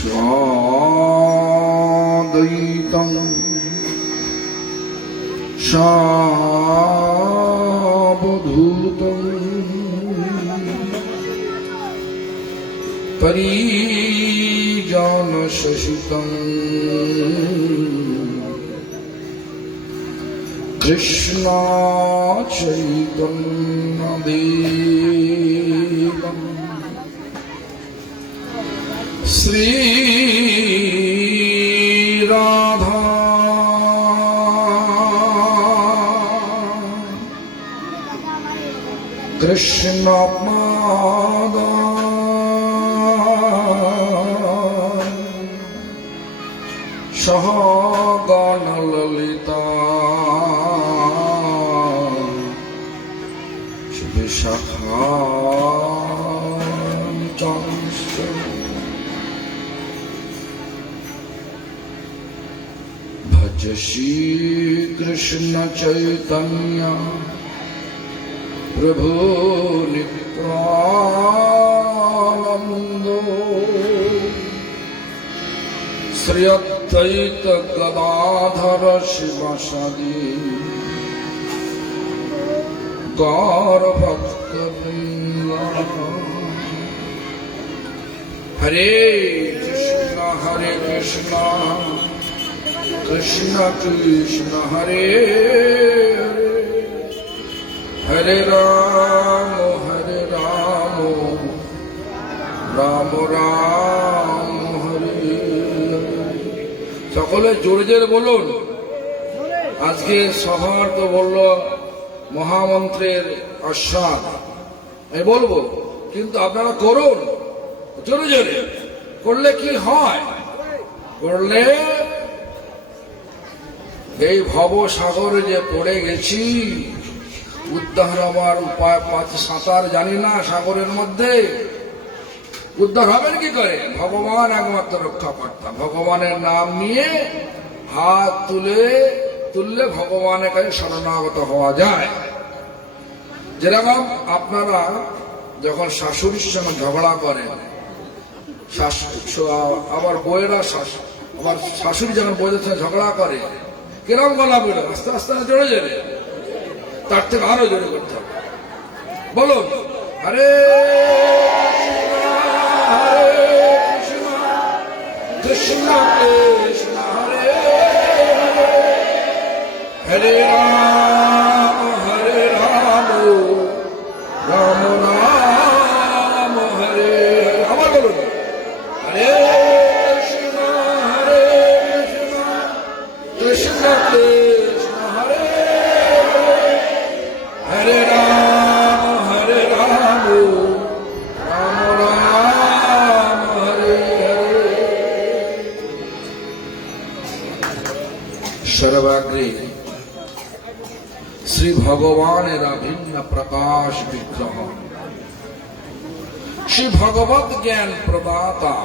स्वाद्वैतं सावधूतं परिजनसहितं कृष्ण चैतन्यदेवं श्री राधा कृष्ण पादा सहगण ललिता भज श्री कृष्ण चैतन्य प्रभु नित्यानंदो श्री अद्वैत गदाधर शिवासादि गौर भक्त हरे कृष्ण कृष्ण कृष्ण हरे हरे राम राम राम हरे। সকলে জোরে জোরে বলুন। আজকে সভার তো বললো মহামন্ত্রের আস্বাদ, আমি বলবো, কিন্তু আপনারা করুন জোরে জোরে। করলে কি হয়? করলে এই ভব সাগরে যে পড়ে গেছি, উদ্ধার হবার উপায় পাচ্ছি, সাঁতার জানি না সাগরের মধ্যে, উদ্ধার হবেন কি করে? ভগবান একমাত্র রক্ষাকর্তা। ভগবানের নাম নিয়ে হাত তুললে ভগবানের কাছে শরণাগত হওয়া যায়। যেরকম আপনারা যখন শাশুড়ির সঙ্গে ঝগড়া করেন, আবার বইয়েরা আবার শাশুড়ি যখন বইয়ের সঙ্গে ঝগড়া করে, কিরম গলা বেরো? আস্তে আস্তে জোরে জোরে, তার থেকে আরো জোরে করতে হবে। বলুন আরে কৃষ্ণ কৃষ্ণ হরে হরে রাম রাম রাম হরে। আবার বলুন হরে কৃষ্ণ কৃষ্ণ কৃষ্ণ হরে হরে রাম রাম রাম হরে হরে। সর্বাগ্রে শ্রী ভগবানের ভিন্ন প্রকাশ বিগ্রহ, শ্রী ভগবত জ্ঞান প্রদাতা,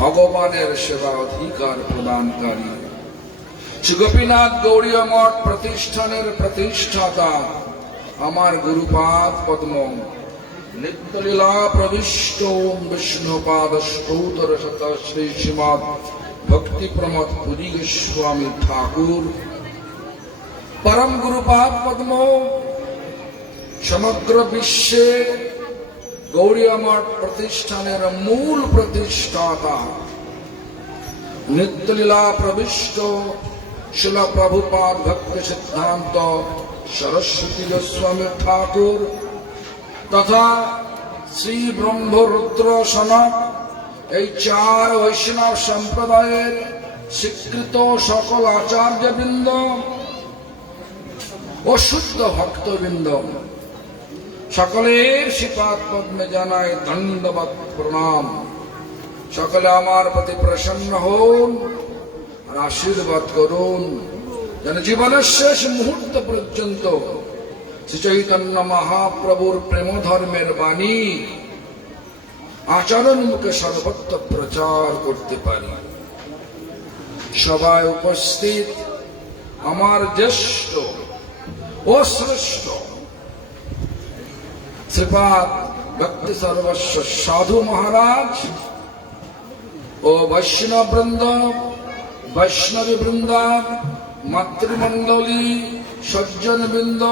ভগবানের সেবা অধিকার প্রদানকারী, শ্রী গোপীনাথ গৌড়ীয় মঠ প্রতিষ্ঠানের প্রতিষ্ঠাতা আমার গুরুপাদ পদ্ম নিত্যলীলা প্রবিষ্ট বিষ্ণুপাদ স্তোত্র শত শ্রী শ্রীমৎ ভক্তি প্রমোদ পুরী গোস্বামী ঠাকুর परम गुरुपाद पद्म समग्र विश्व गौड़ीय मठ प्रतिष्ठानेर मूल प्रतिष्ठाता नित्यलीला प्रविष्ट शिल प्रभुपाद भक्ति सिद्धांत सरस्वती गोस्वामी ठाकुर तथा श्री ब्रह्मरुद्र सनक এই চার বৈষ্ণব সম্প্রদায়ের স্বীকৃত সকল আচার্যবৃন্দ ও শুদ্ধ ভক্তবৃন্দ সকলের শ্রীপাদ পদ্মে জানাই দণ্ডবৎ প্রণাম। সকলে আমার প্রতি প্রসন্ন হন আর আশীর্বাদ করুন, যেন জীবনের শেষ মুহূর্ত পর্যন্ত শ্রী চৈতন্য মহাপ্রভুর প্রেম ধর্মের বাণী আচরণ মুখে সর্বত্র প্রচার করতে পারি। সবাই উপস্থিত আমার জ্যেষ্ঠ ও শ্রেষ্ঠ শ্রীপাদ ভক্তি সর্বস্ব সাধু মহারাজ ও বৈষ্ণব বৃন্দ, বৈষ্ণবী বৃন্দা, মাতৃমণ্ডলী, সজ্জন বৃন্দ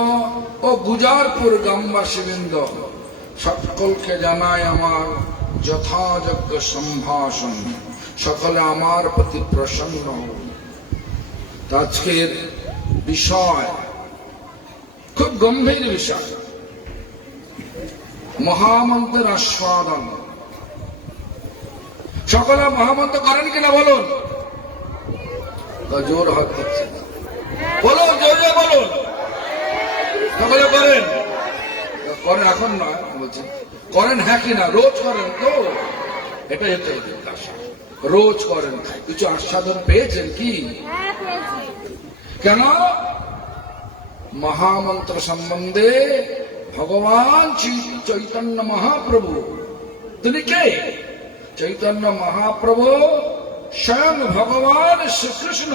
ও গুজারপুর গ্রামবাসী বৃন্দ, সকলকে জানায় আমার যথাযোগ্য সম্ভাষণ। সকলে আমার প্রতি প্রসন্ন। আজকের বিষয় খুব গম্ভীর বিষয়, মহামন্ত্রের আস্বাদন। সকলে মহামন্ত্র করেন কিনা বলুন? জোর হাত হচ্ছে, বলুন জোরে বলুন। সকলে করেন? করেন এখন নয়, বলছি করেন হ্যাঁ কিনা? রোজ করেন তো? এটাই হচ্ছে জিজ্ঞাসা। রোজ করেন, কিছু আস্বাদন পেয়েছেন কি? কেন? মহামন্ত্র সম্বন্ধে ভগবান শ্রী চৈতন্য মহাপ্রভু, তিনি কে? চৈতন্য মহাপ্রভু স্বয়ং ভগবান শ্রীকৃষ্ণ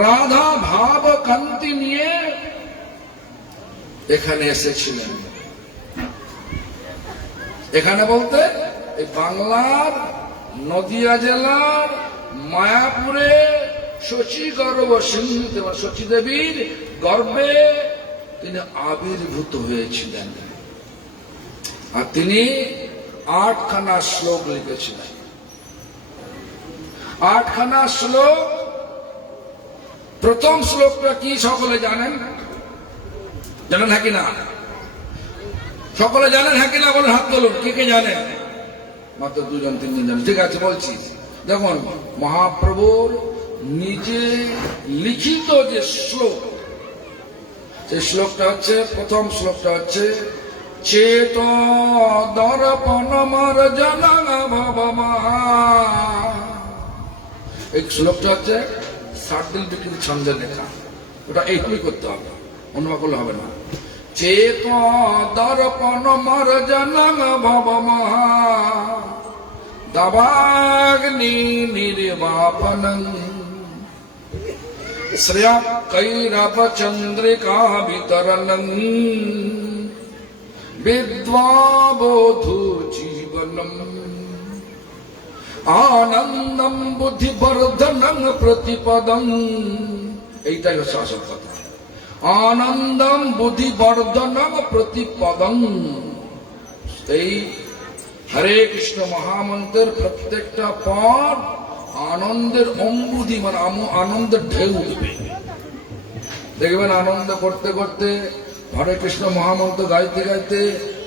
রাধা ভাব কান্তি নিয়ে এখানে এসেছিলেন। এখানে বলতে এই বাংলার নদিয়া জেলার মায়াপুরে শচী গর্ভ সিন্ধু, শচী দেবীর গর্ভে তিনি আবির্ভূত হয়েছিলেন। আর তিনি 8খানা শ্লোক লিখেছিলেন। 8খানা শ্লোক। প্রথম শ্লোকটা কি সকলে জানেন? জানেন হ্যাঁ কিনা? সকলে জানেন হ্যাঁ কিনা বলেন, হাত তোলুন। কে কে জানেন? মাত্র 2-3 জানেন। ঠিক আছে, বলছি। দেখুন, মহাপ্রভুর নিজে লিখিত যে শ্লোক, সেই শ্লোকটা হচ্ছে, প্রথম শ্লোকটা হচ্ছে চেত দর্পণ মার্জন ভবমা। এই শ্লোকটা হচ্ছে শার্দুল বিক্রির ছন্দে লেখা। ওটা এইভাবেই করতে হবে, অনুবাদ করলে হবে না। চেত দর্পণ মার্জন ভবমা দাবাগ্নি নির্বাপন শ্রেয়া কৈরব চন্দ্রিকা বিতরণং বিদ্বাবোধু জীবনম আনন্দম বুদ্ধিবর্ধনং প্রতিপদং। এইটাই হচ্ছে আসল কথা। আনন্দম বুদ্ধিবর্ধনং প্রতিপদং। এই হরে কৃষ্ণ মহামন্ত্রের প্রত্যেকটা পদ আনন্দের অম্বুদি, মানে আনন্দের ঢেউ উঠবে। দেখবেন আনন্দ করতে করতে হরে কৃষ্ণ মহামন্ত্র গাইতে গাইতে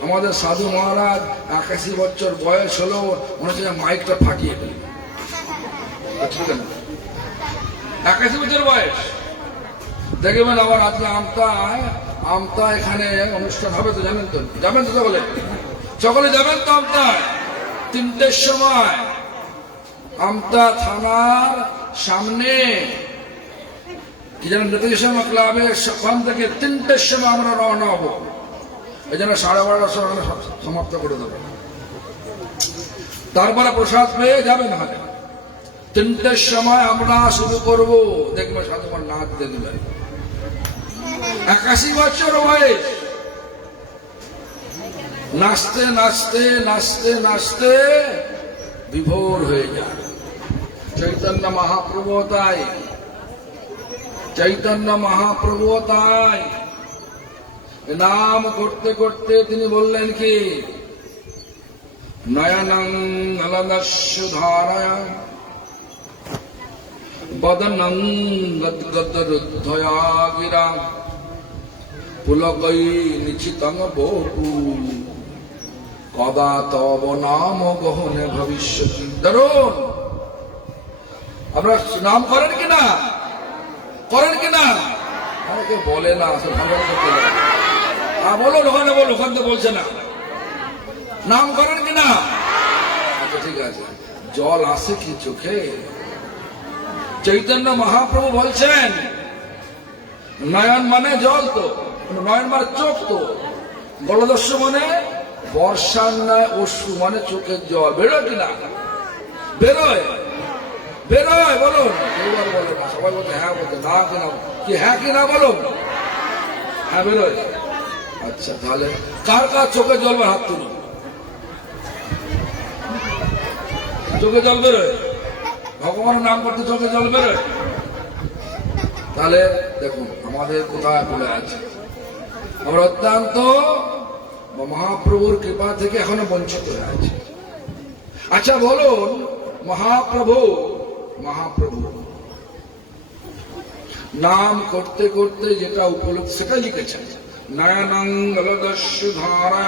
আমাদের সাধু মহারাজ 81 বছর বয়স হলো, মনে হচ্ছে মাইকটা ফাটিয়ে দিল। 81 বছর বয়স। দেখবেন আবার আজকে আমতা এখানে অনুষ্ঠান হবে তো, জানেন তো? যাবেন তো সকলে? সকলে যাবেন তো আমতায়? 3টের সময় আমতা থানার সামনে কি জানেন, নেতাজি ক্লাবে ওখান থেকে 3টের সময় আমরা রওনা হবো। এই জন্য 12:30 সময় সমাপ্ত করে দেবো। তারপরে প্রসাদ পেয়ে যাবেন হাতে। 3টের সময় আমরা শুরু করব। দেখবেন সাধুমার নাচ দেখবেন। 81 বছর বয়স, নাচতে নাচতে নাচতে নাচতে বিভোর হয়ে যায়। চৈতন্য মহাপ্রভু তাই, চৈতন্য মহাপ্রভু তাই নাম করতে করতে তিনি বললেন কি, নয়নং নলনস্য ধারয়া বদনং গদ্গদরুদ্ধয়া গিরা পুলকৈ নিচিতং বহু কদা তব নাম গহনে ভবিষ্যতি। ধরুন, আপনারা নাম করেন কিনা? করেন কিনা? আমাকে বলে না, বলুন ওখানে, বলুন ওখানে বলছে না। নাম করেন কিনা? আচ্ছা ঠিক আছে। জল আসে কি চোখে? চৈতন্য মহাপ্রভু বলছেন নয়ন মানে জল, তো নয়ন মানে চোখ, তো গলদস্য মানে বর্ষার নয়, অশ্রু মানে চোখের জল। বেরোয় কিনা? বেরোয়, বেরোয়। বলুন। এইবার বলে না, সবাই বলতে হ্যাঁ, বলতে না কিনা, কি হ্যাঁ কিনা বলুন। হ্যাঁ বেরোয়। আচ্ছা, তাহলে কার কার চোখে জল? হাত তুলুন। চোখে জল বেরোয়? ভগবানের নাম করতে চোখে জল বেরোয়? তাহলে দেখুন আমাদের কোথায় পড়ে আছে, আমরা অত্যন্ত মহাপ্রভুর কৃপা থেকে এখনো বঞ্চিত হয়ে আছি। আচ্ছা বলুন, মহাপ্রভু নাম করতে করতে যেটা উপলব্ধ সেটা লিখেছেন, নয়নঙ্গলদস্য ধারা,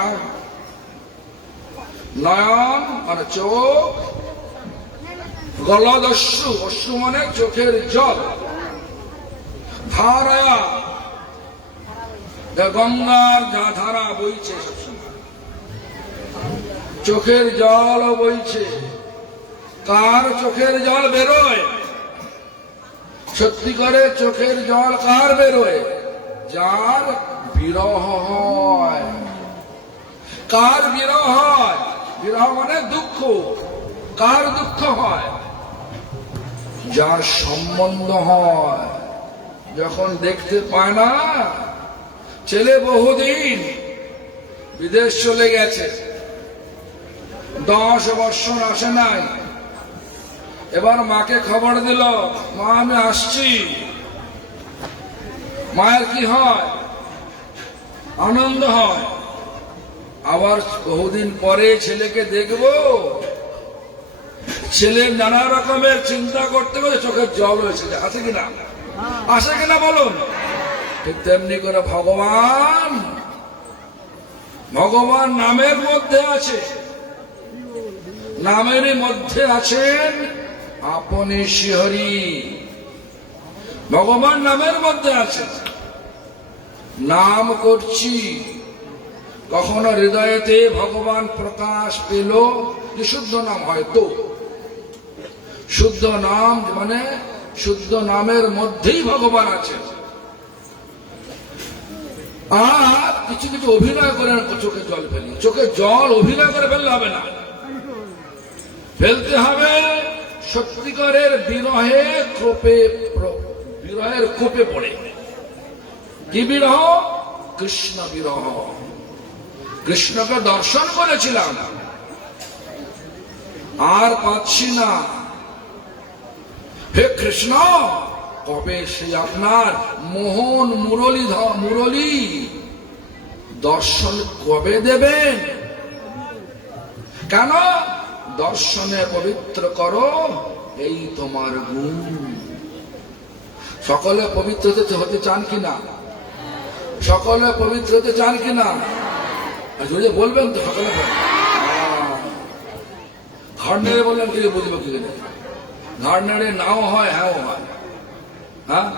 নয়ন মানে চোখ, গলদস্যু, অশ্রু মানে চোখের জল, ধারা গঙ্গার যা ধারা বইছে সবসময়, চোখের জল বইছে। কার চোখের জল বেরোয়? সত্যি করে চোখের জল কার বেরোয়? যার বিরহ হয়। কার বিরহ হয়? বিরহ মানে দুঃখ। কার দুঃখ হয়? যার সম্বন্ধ হয়। যখন দেখতে পায় না, ছেলে বহুদিন বিদেশ চলে গেছে, 10 বৎসর আসে নাই, এবার মাকে খবর দিল, মা আমি আসছি। মায়ের কি হয়? আনন্দ হয়। আবার বহুদিন পরে ছেলেকে দেখবো, ছেলের নানা রকমের চিন্তা করতে করতে চোখের জল হয়েছে। আছে কিনা? আসে কিনা বলুন? ঠিক তেমনি করে ভগবান নামের মধ্যে আছে, নামেরই মধ্যে আছেন আপনি শ্রীহরি। ভগবান নামের মধ্যে আছে, নাম করছি। কখনো হৃদয়েতে ভগবান প্রকাশ পেল, শুদ্ধ নাম হয়তো, শুদ্ধ নাম মানে শুদ্ধ নামের মধ্যেই ভগবান আছে। আর কিছু কিছু অভিনয় করে চোখে জল ফেলি, চোখে জল অভিনয় করে ফেললে হবে না, ফেলতে হবে সত্যিকারের বিরহের কোপে পড়ে। কি বিরহ? কৃষ্ণ বিরহ। কৃষ্ণকে দর্শন করেছিলাম, আর পাচ্ছি না। হে কৃষ্ণ, কবে সে আপনার মোহন মুরলী দর্শন কবে দেবেন? কেন? দর্শনে পবিত্র করো, এই তোমার গুণ। সকলে পবিত্র হতে চান কিনা? সকলে পবিত্র হতে চান কিনা? যদি বলবেন তো সকলে ঘর নেড়ে বললেন, কি বুঝবো কি? ঘর নেড়ে নাও হয়, হ্যাঁ হয়। হ্যাঁ,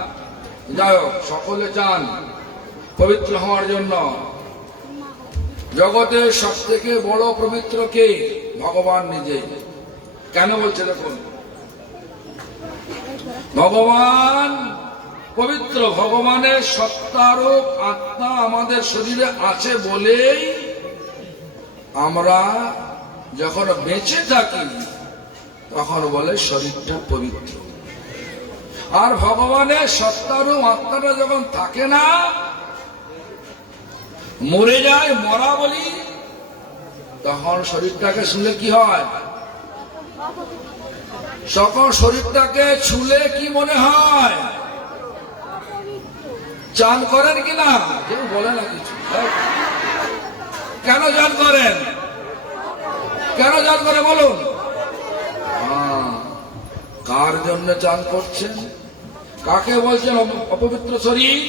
যাই হোক, সকলে চান পবিত্র হওয়ার জন্য। জগতের সব থেকে বড় পবিত্র কে? ভগবান নিজে। কেন বলছে দেখুন, ভগবান পবিত্র, ভগবানের সত্তারূপ আত্মা আমাদের শরীরে আছে বলেই আমরা যখন বেঁচে থাকি তখন বলে শরীরটা পবিত্র। আর ভগবানের সত্তারূপ আত্মাটা যখন থাকে না, মরে যায়, মরা বলি, তখন শরীরটাকে শুলে কি হয়? সকল শরীরটাকে ছুলে কি মনে হয়? চান করেন কিনা? কেউ বলে না কিছু। কেন চান করেন? কেন চান করে বলুন? কার জন্য চান করছেন? কাকে বলছেন অপবিত্র শরীর?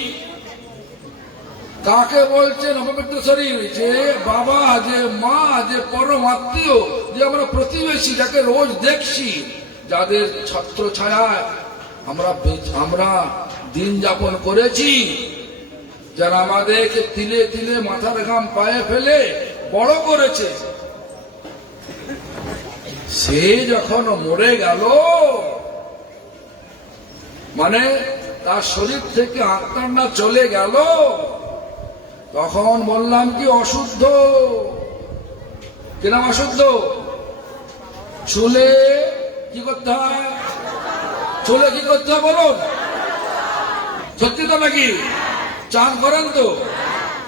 কাকে বলছেন অপবিত্র শরীর? যে বাবা, যে মা, যে পরম আত্মীয়, যে আমরা প্রতিবেশী, যাকে রোজ দেখছি, যাদের ছত্র ছায়ায় আমরা দিন যাপন করেছি, যারা আমাদেরকে তিলে তিলে মাথার ঘাম পায়ে ফেলে বড় করেছে, সে যখন মরে গেল, মানে তার শরীর থেকে আত্মাটা চলে গেল, তখন বললাম কি অশুদ্ধ। কিরম অশুদ্ধ? চুলে কি করতে হয়? চুলে কি করতে হয় বলুন? সত্যি তো নাকি? চান করেন তো?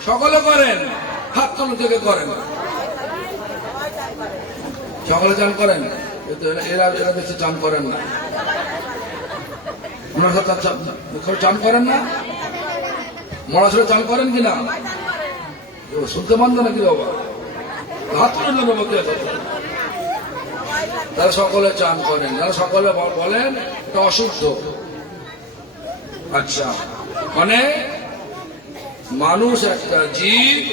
সকলে করেন? হাত তোলো থেকে করেন। সকলে চান করেন? এরা এরা দেখছি চান করেন না, ওনার সাথে চান করেন না, মরাশরে চান করেন কিনা? শুনতে পান না নাকি বাবা? হাত তুলে নেবে মধ্যে তারা সকলে চান করেন, যারা সকলে বলেন এটা অশুদ্ধ। আচ্ছা, মানে মানুষ একটা জীব,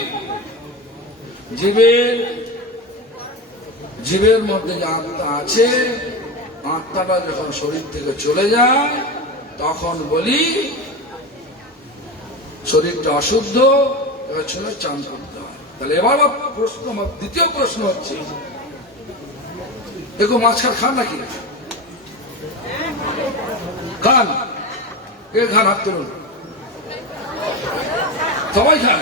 জীবের মধ্যে যে আত্মা আছে, আত্মাটা যখন শরীর থেকে চলে যায় তখন বলি শরীরটা অশুদ্ধ, ছেলে চান করতে হয়। তাহলে এবার প্রশ্ন, দ্বিতীয় প্রশ্ন হচ্ছে, দেখো মাছ খান নাকি? খান? কে খান? হাত তুলুন। সবাই খান?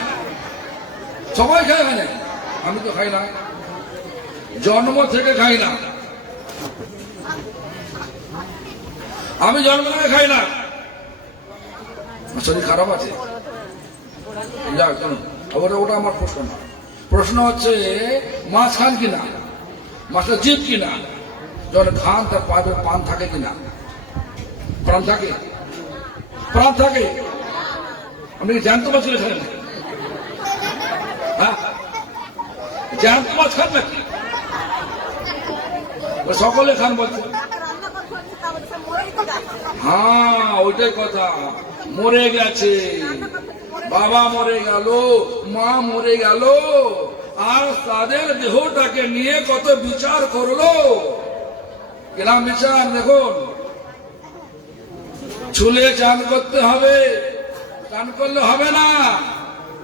সবাই খায়? এখানে আমি তো খাই না, জন্ম থেকে খাই না, আমি জন্ম থেকে খাই না। শরীর খারাপ আছে? ওটা আমার প্রশ্ন না। প্রশ্ন হচ্ছে মাছ খান কিনা, মাছটা জীব কিনা, যখন খান তার পায়ে প্রাণ থাকে কিনা? প্রাণ থাকে? প্রাণ থাকে? আপনি কি জ্যান্ত মাছ খান? হ্যাঁ, জ্যান্ত মাছ খান নাকি? সকলে খান বলছে। হ্যাঁ, ওইটাই কথা। মরে গেছে, বাবা মরে গেল, মা মরে গেল, আর তাদের দেহটাকে নিয়ে কত বিচার করলো। কিরাম বিচার দেখুন, চুলে চান করতে হবে, চান করলে হবে না,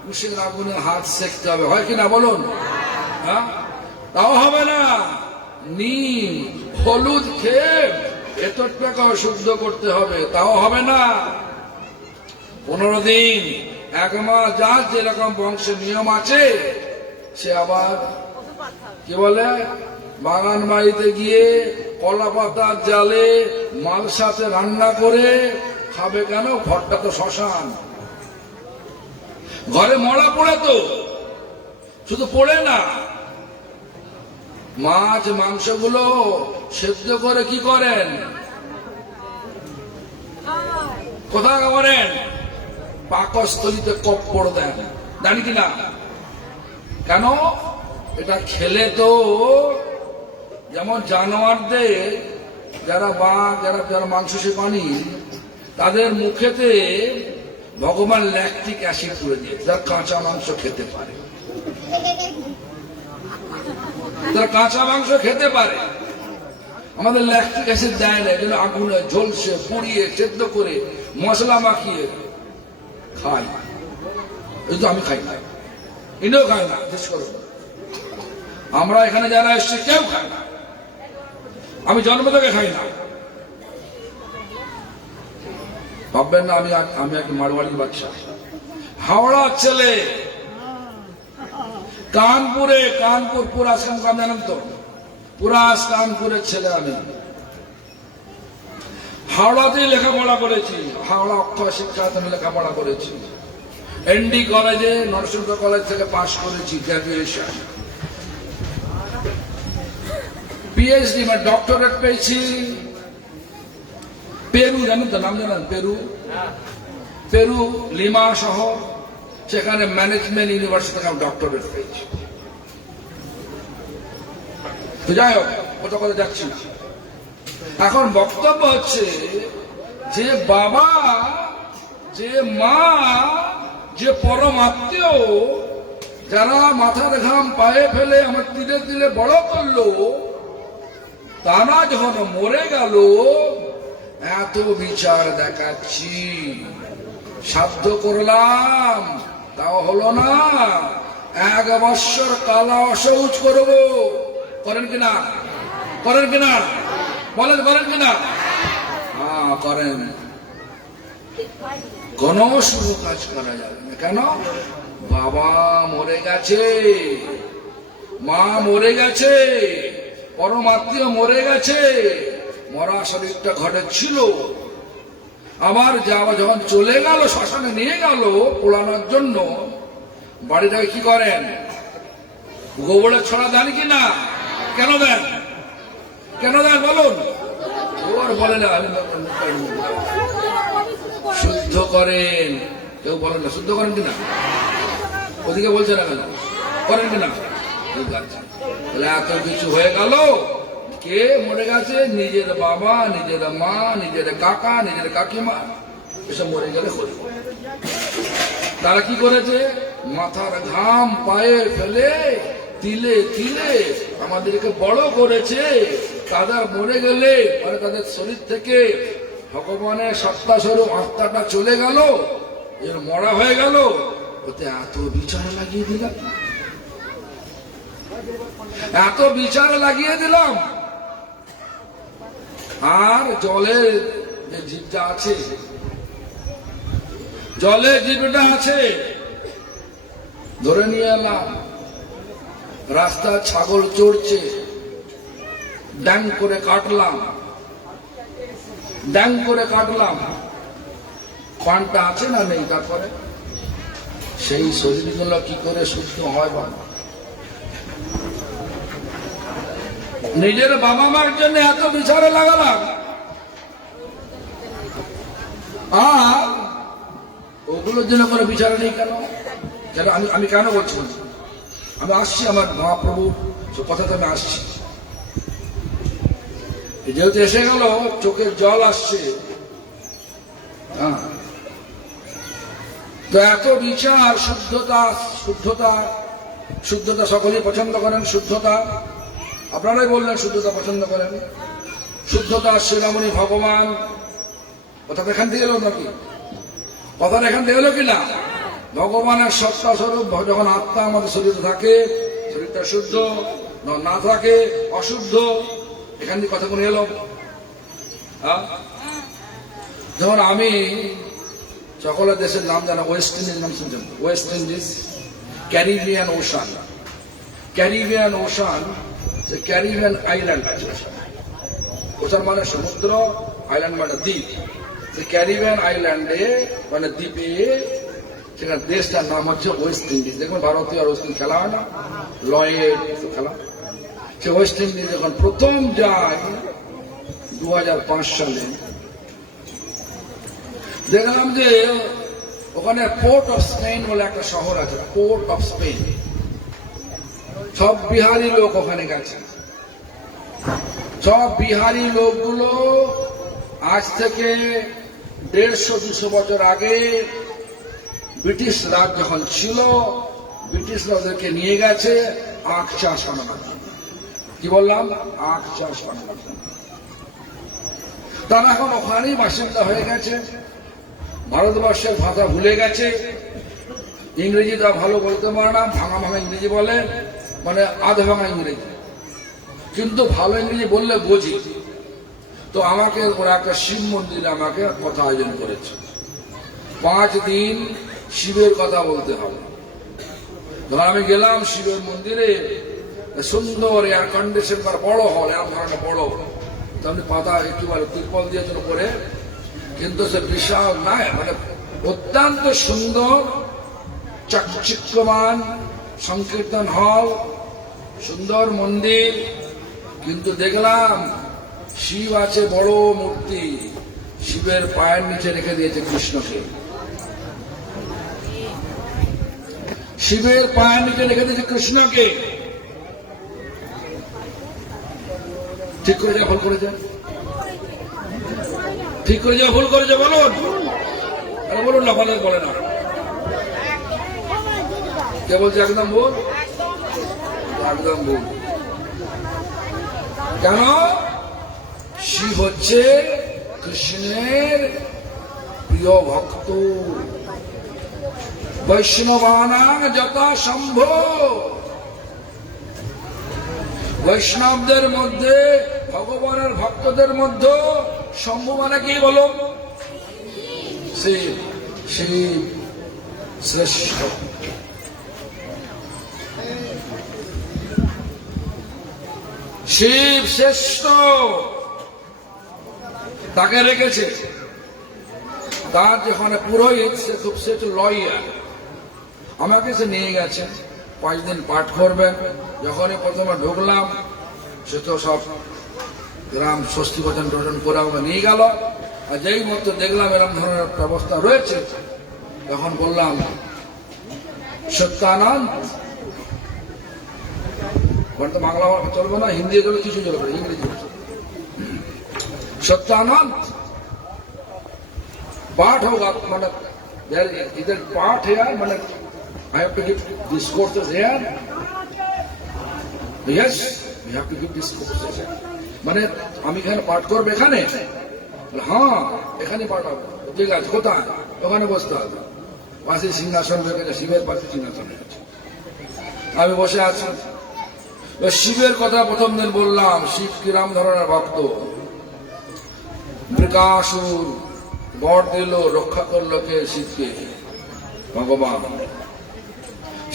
কুশের আগুনে হাত সেঁকতে হবে, হয় কিনা বলুন? হ্যাঁ, তাও হবে না। নিম হলুদ খেয়ে ভেতরটাকে অশুদ্ধ করতে হবে, তাও হবে না। 15 দিন, 1 মাস, যার যেরকম বংশের নিয়ম আছে, সে আবার কি বলে বাগান বাড়িতে গিয়ে কলা পাতার জালে মাল সাথে রান্না করে খাবে। কেন? ঘরটা তো শ্মশান, ঘরে মরা পড়ে, তো শুধু পড়ে না, মাছ মাংসগুলো সেদ্ধ করে কি করেন? কোথায় করেন? পাকস্থলিতে কপ্পড় দেন, জানি কিনা? কেন? এটা খেলে তো যেমন জানোয়ারদের, যারা বাঘ, যারা মাংস সে পানি, তাদের মুখেতে ভগবান ল্যাকটিক অ্যাসিড করে দিয়ে, যারা কাঁচা মাংস খেতে পারে, যারা কাঁচা মাংস খেতে পারে, আমাদের ল্যাকটিক অ্যাসিড দেয় না, যেন আগুনে ঝলসে পুড়িয়ে সেদ্ধ করে মশলা মাখিয়ে খাই। এই তো আমি খাই না, ইনিও খাই না, বিশেষ করে আমরা এখানে যারা এসছে কেউ খায় না, আমি জন্ম থেকে খাই না। ভাববেন না আমি এক মারওয়াড়ি বাচ্চা, হাওড়ার ছেলে, কানপুর পুরাস কাম জানেন তো, পুরাস কানপুরের ছেলে আমি। হাওড়াতেই লেখাপড়া করেছি, হাওড়া অক্ষয় শিক্ষাতে আমি লেখাপড়া করেছি। এনডি কলেজে, নরসিংহ কলেজ থেকে পাশ করেছি, গ্র্যাজুয়েশন। পিএইচডি মানে ডক্টরেট পেয়েছি পেরু, জানেন তো, নাম জানেন? পেরু লিমা শহর, সেখানে ম্যানেজমেন্ট ইউনিভার্সিটি থেকে ডক্টরেট পেয়েছি। তো যাই হোক, কোথাও কোথাও যাচ্ছি না। এখন বক্তব্য হচ্ছে যে বাবা, যে মা, যে পরম আত্মীয়, যারা মাথার ঘাম পায়ে ফেলে আমার তিলে তিলে বড় করলো, তারা যখন মরে গেল, এত বিচার দেখাচ্ছি, সাধ্য করলাম, তাও হলো না। 1 বৎসর কালা অসৌচ করবো, করেন কিনা? করেন কিনা? বলেন, করেন কিনা? হ্যাঁ, করেন। কোন শুভ কাজ করা যাবে না। কেন? বাবা মরে গেছে, মা মরে গেছে, পরমাত্মীয় মরে গেছে, মরা শরীরটা ঘরে ছিল। আবার যাওয়া যখন চলে গেল, শ্মশানে নিয়ে গেল পোড়ানোর জন্য, বাড়িটাকে কি করেন? গোবরের ছড়া দেন কিনা? কেন দেন? কেন দেন বলুন? ওর বলে না শুদ্ধ করেন, কেউ বলেন না শুদ্ধ করেন কিনা, ওদিকে বলছে না কেন করেন কিনা? ঠিক আছে, তাহলে এত কিছু হয়ে গেল, কে মরে গেছে? নিজের বাবা, নিজের মা, নিজের কাকা, নিজের কাকিমা, এসব মরে গেলে হলো। তারা কি করেছে? মাথার ঘাম পায়ে ফেলে তিলে তিলে আমাদেরকে বড় করেছে। তাদের মরে গেলে মানে তাদের শরীর থেকে ভগবানের সত্তা স্বরূপ আত্মাটা চলে গেল, এর মরা হয়ে গেল, ওতে এত বিচার লাগিয়ে দিলাম, এত বিচার লাগিয়ে দিলাম। আর জলের যে জীবটা আছে, জলে জীবটা আছে, ধরে নিয়ে এলাম, রাস্তা ছাগল চড়ছে, ড্যাং করে কাটলাম, ড্যাং করে কাটলাম, পানটা আছে না নেই? তারপরে সেই শরীরগুলো কি করে সুস্থ হয়? বাবা, নিজের বাবা মার জন্য এত বিচারে লাগালাম, আর ওগুলোর জন্য কোনো বিচার নেই কেন? আমি কেন বলছি? আমি আসছি আমার মহাপ্রভু কথাতে আমি আসছি। যেহেতু এসে গেল, চোখের জল আসছে। তো এত বিচার, শুদ্ধতা, শুদ্ধতা, শুদ্ধতা সকলেই পছন্দ করেন। শুদ্ধতা আপনারাই বললেন, শুদ্ধতা পছন্দ করেন। শুদ্ধতা শিরোমণি ভগবান, কথা এখান থেকে এলো নাকি? কথা এখান থেকে এলো কিনা? ভগবানের সত্তা স্বরূপ যখন আত্মা আমাদের শরীরে থাকে, শরীরটা শুদ্ধ, না থাকে অশুদ্ধ। এখান থেকে কথা কোনো এলো? যেমন আমি সকলের দেশের নাম জানা, ওয়েস্ট ইন্ডিজ নাম শুনছেন? West Indies, Caribbean ocean, Caribbean ocean, Caribbean island আছে। ওশান মানে সমুদ্র, আইল্যান্ড মানে দ্বীপ। ক্যারিবিয়ান আইল্যান্ডে মানে দ্বীপে, সেখানে দেশটার নাম হচ্ছে ওয়েস্ট ইন্ডিজ। দেখুন ভারতীয় আর ওয়েস্ট ইন্ডিজ খেলা হয় না, লয়ে খেলা। সে ওয়েস্ট ইন্ডিজ যখন প্রথম যায় 2005 সালে, দেখলাম যে ওখানে পোর্ট অফ স্পেন বলে একটা শহর আছে, পোর্ট অফ স্পেন। সব বিহারি লোক ওখানে গেছে। সব বিহারি লোকগুলো আজ থেকে 150-200 বছর আগে ব্রিটিশ রাজ যখন ছিল, ব্রিটিশরা ওদেরকে নিয়ে গেছে আখ চাষ বানানোর জন্য। কি বললাম? আখ চাষ বানানোর জন্য। তারা এখন ওখানেই বাসিন্দা হয়ে গেছে, ভারতবর্ষের ভাষা ভুলে গেছে, ইংরেজিটা ভালো বলতে পারে না, ভাঙা ভাঙা ইংরেজি বলে, মানে আধা ভাঙা ইংরেজি, কিন্তু ভালো ইংরেজি বললে বুঝি। তো আমাকে ওরা একটা শিব মন্দিরে আমাকে কথা আয়োজন করেছে, 5 দিন শিবের কথা বলতে হবে। ধর আমি গেলাম শিবের মন্দিরে, সুন্দর এয়ার কন্ডিশন করা বড় হল, এরকম ধরনের বড়, তেমনি পাতা একটু তিরপল দিয়েছিল করে, কিন্তু সে বিশাল নয়, মানে অত্যন্ত সুন্দর চাকচিক্যমান সংকীর্তন হল, সুন্দর মন্দির। কিন্তু দেখলাম শিব আছে বড় মূর্তি, শিবের পায়ের নিচে রেখে দিয়েছে কৃষ্ণকে। শিবের পায়ের নিচে রেখে দিয়েছে কৃষ্ণকে। ঠিক করে যা ভুল করেছে? ঠিক করে যা ভুল করেছে বলুন? আরে বলুন না, ভালো বলে না। কে বলছে একদম ভুল? একদম ভুল। কেন? শিব হচ্ছে কৃষ্ণের প্রিয় ভক্ত। বৈষ্ণবানাং যথা সম্ভব, বৈষ্ণবদের মধ্যে, ভগবানের ভক্তদের মধ্যে শম্ভু মানে কি বলো? শিব, শিব শ্রেষ্ঠ। শিব শ্রেষ্ঠ, তাকে রেখেছে। তার যেখানে পুরোহিত, সে খুব শ্রেষ্ঠ লয়ার, আমাকে সে নিয়ে গেছে, 5 দিন পাঠ করবেন। যখনই প্রথমে ঢুকলাম, সে তো সব গ্রাম ষষ্ঠী বচন টচন করে আমাকে নিয়ে গেল। আর যেই মতো দেখলাম এরকম ধরনের একটা অবস্থা রয়েছে, তখন বললাম সত্যানন্দ, তো বাংলা চলবে না, হিন্দি চলবে, কিছু চলবে, ইংরেজি চলবে। सत्यानंद पाठ होगा, मतलब इधर पाठ है, मतलब I have to give discourses here. Yes, we have to give discourses. মানে আমি এখানে পাঠ করবো এখানে? হ্যাঁ, এখানে পাঠ হবে। ঠিক আছে, কোথায়? ওখানে বসতে হবে। পাশে সিংহাসন রেখেছে, শিবের পাশে সিংহাসন রেখেছে। আমি বসে আছি। শিবের কথা প্রথম দিন বললাম, শিব কিরাম ধরনের ভক্ত, বৃকাসুর বর দিল, রক্ষা করলো কে? শিবকে, ভগবান।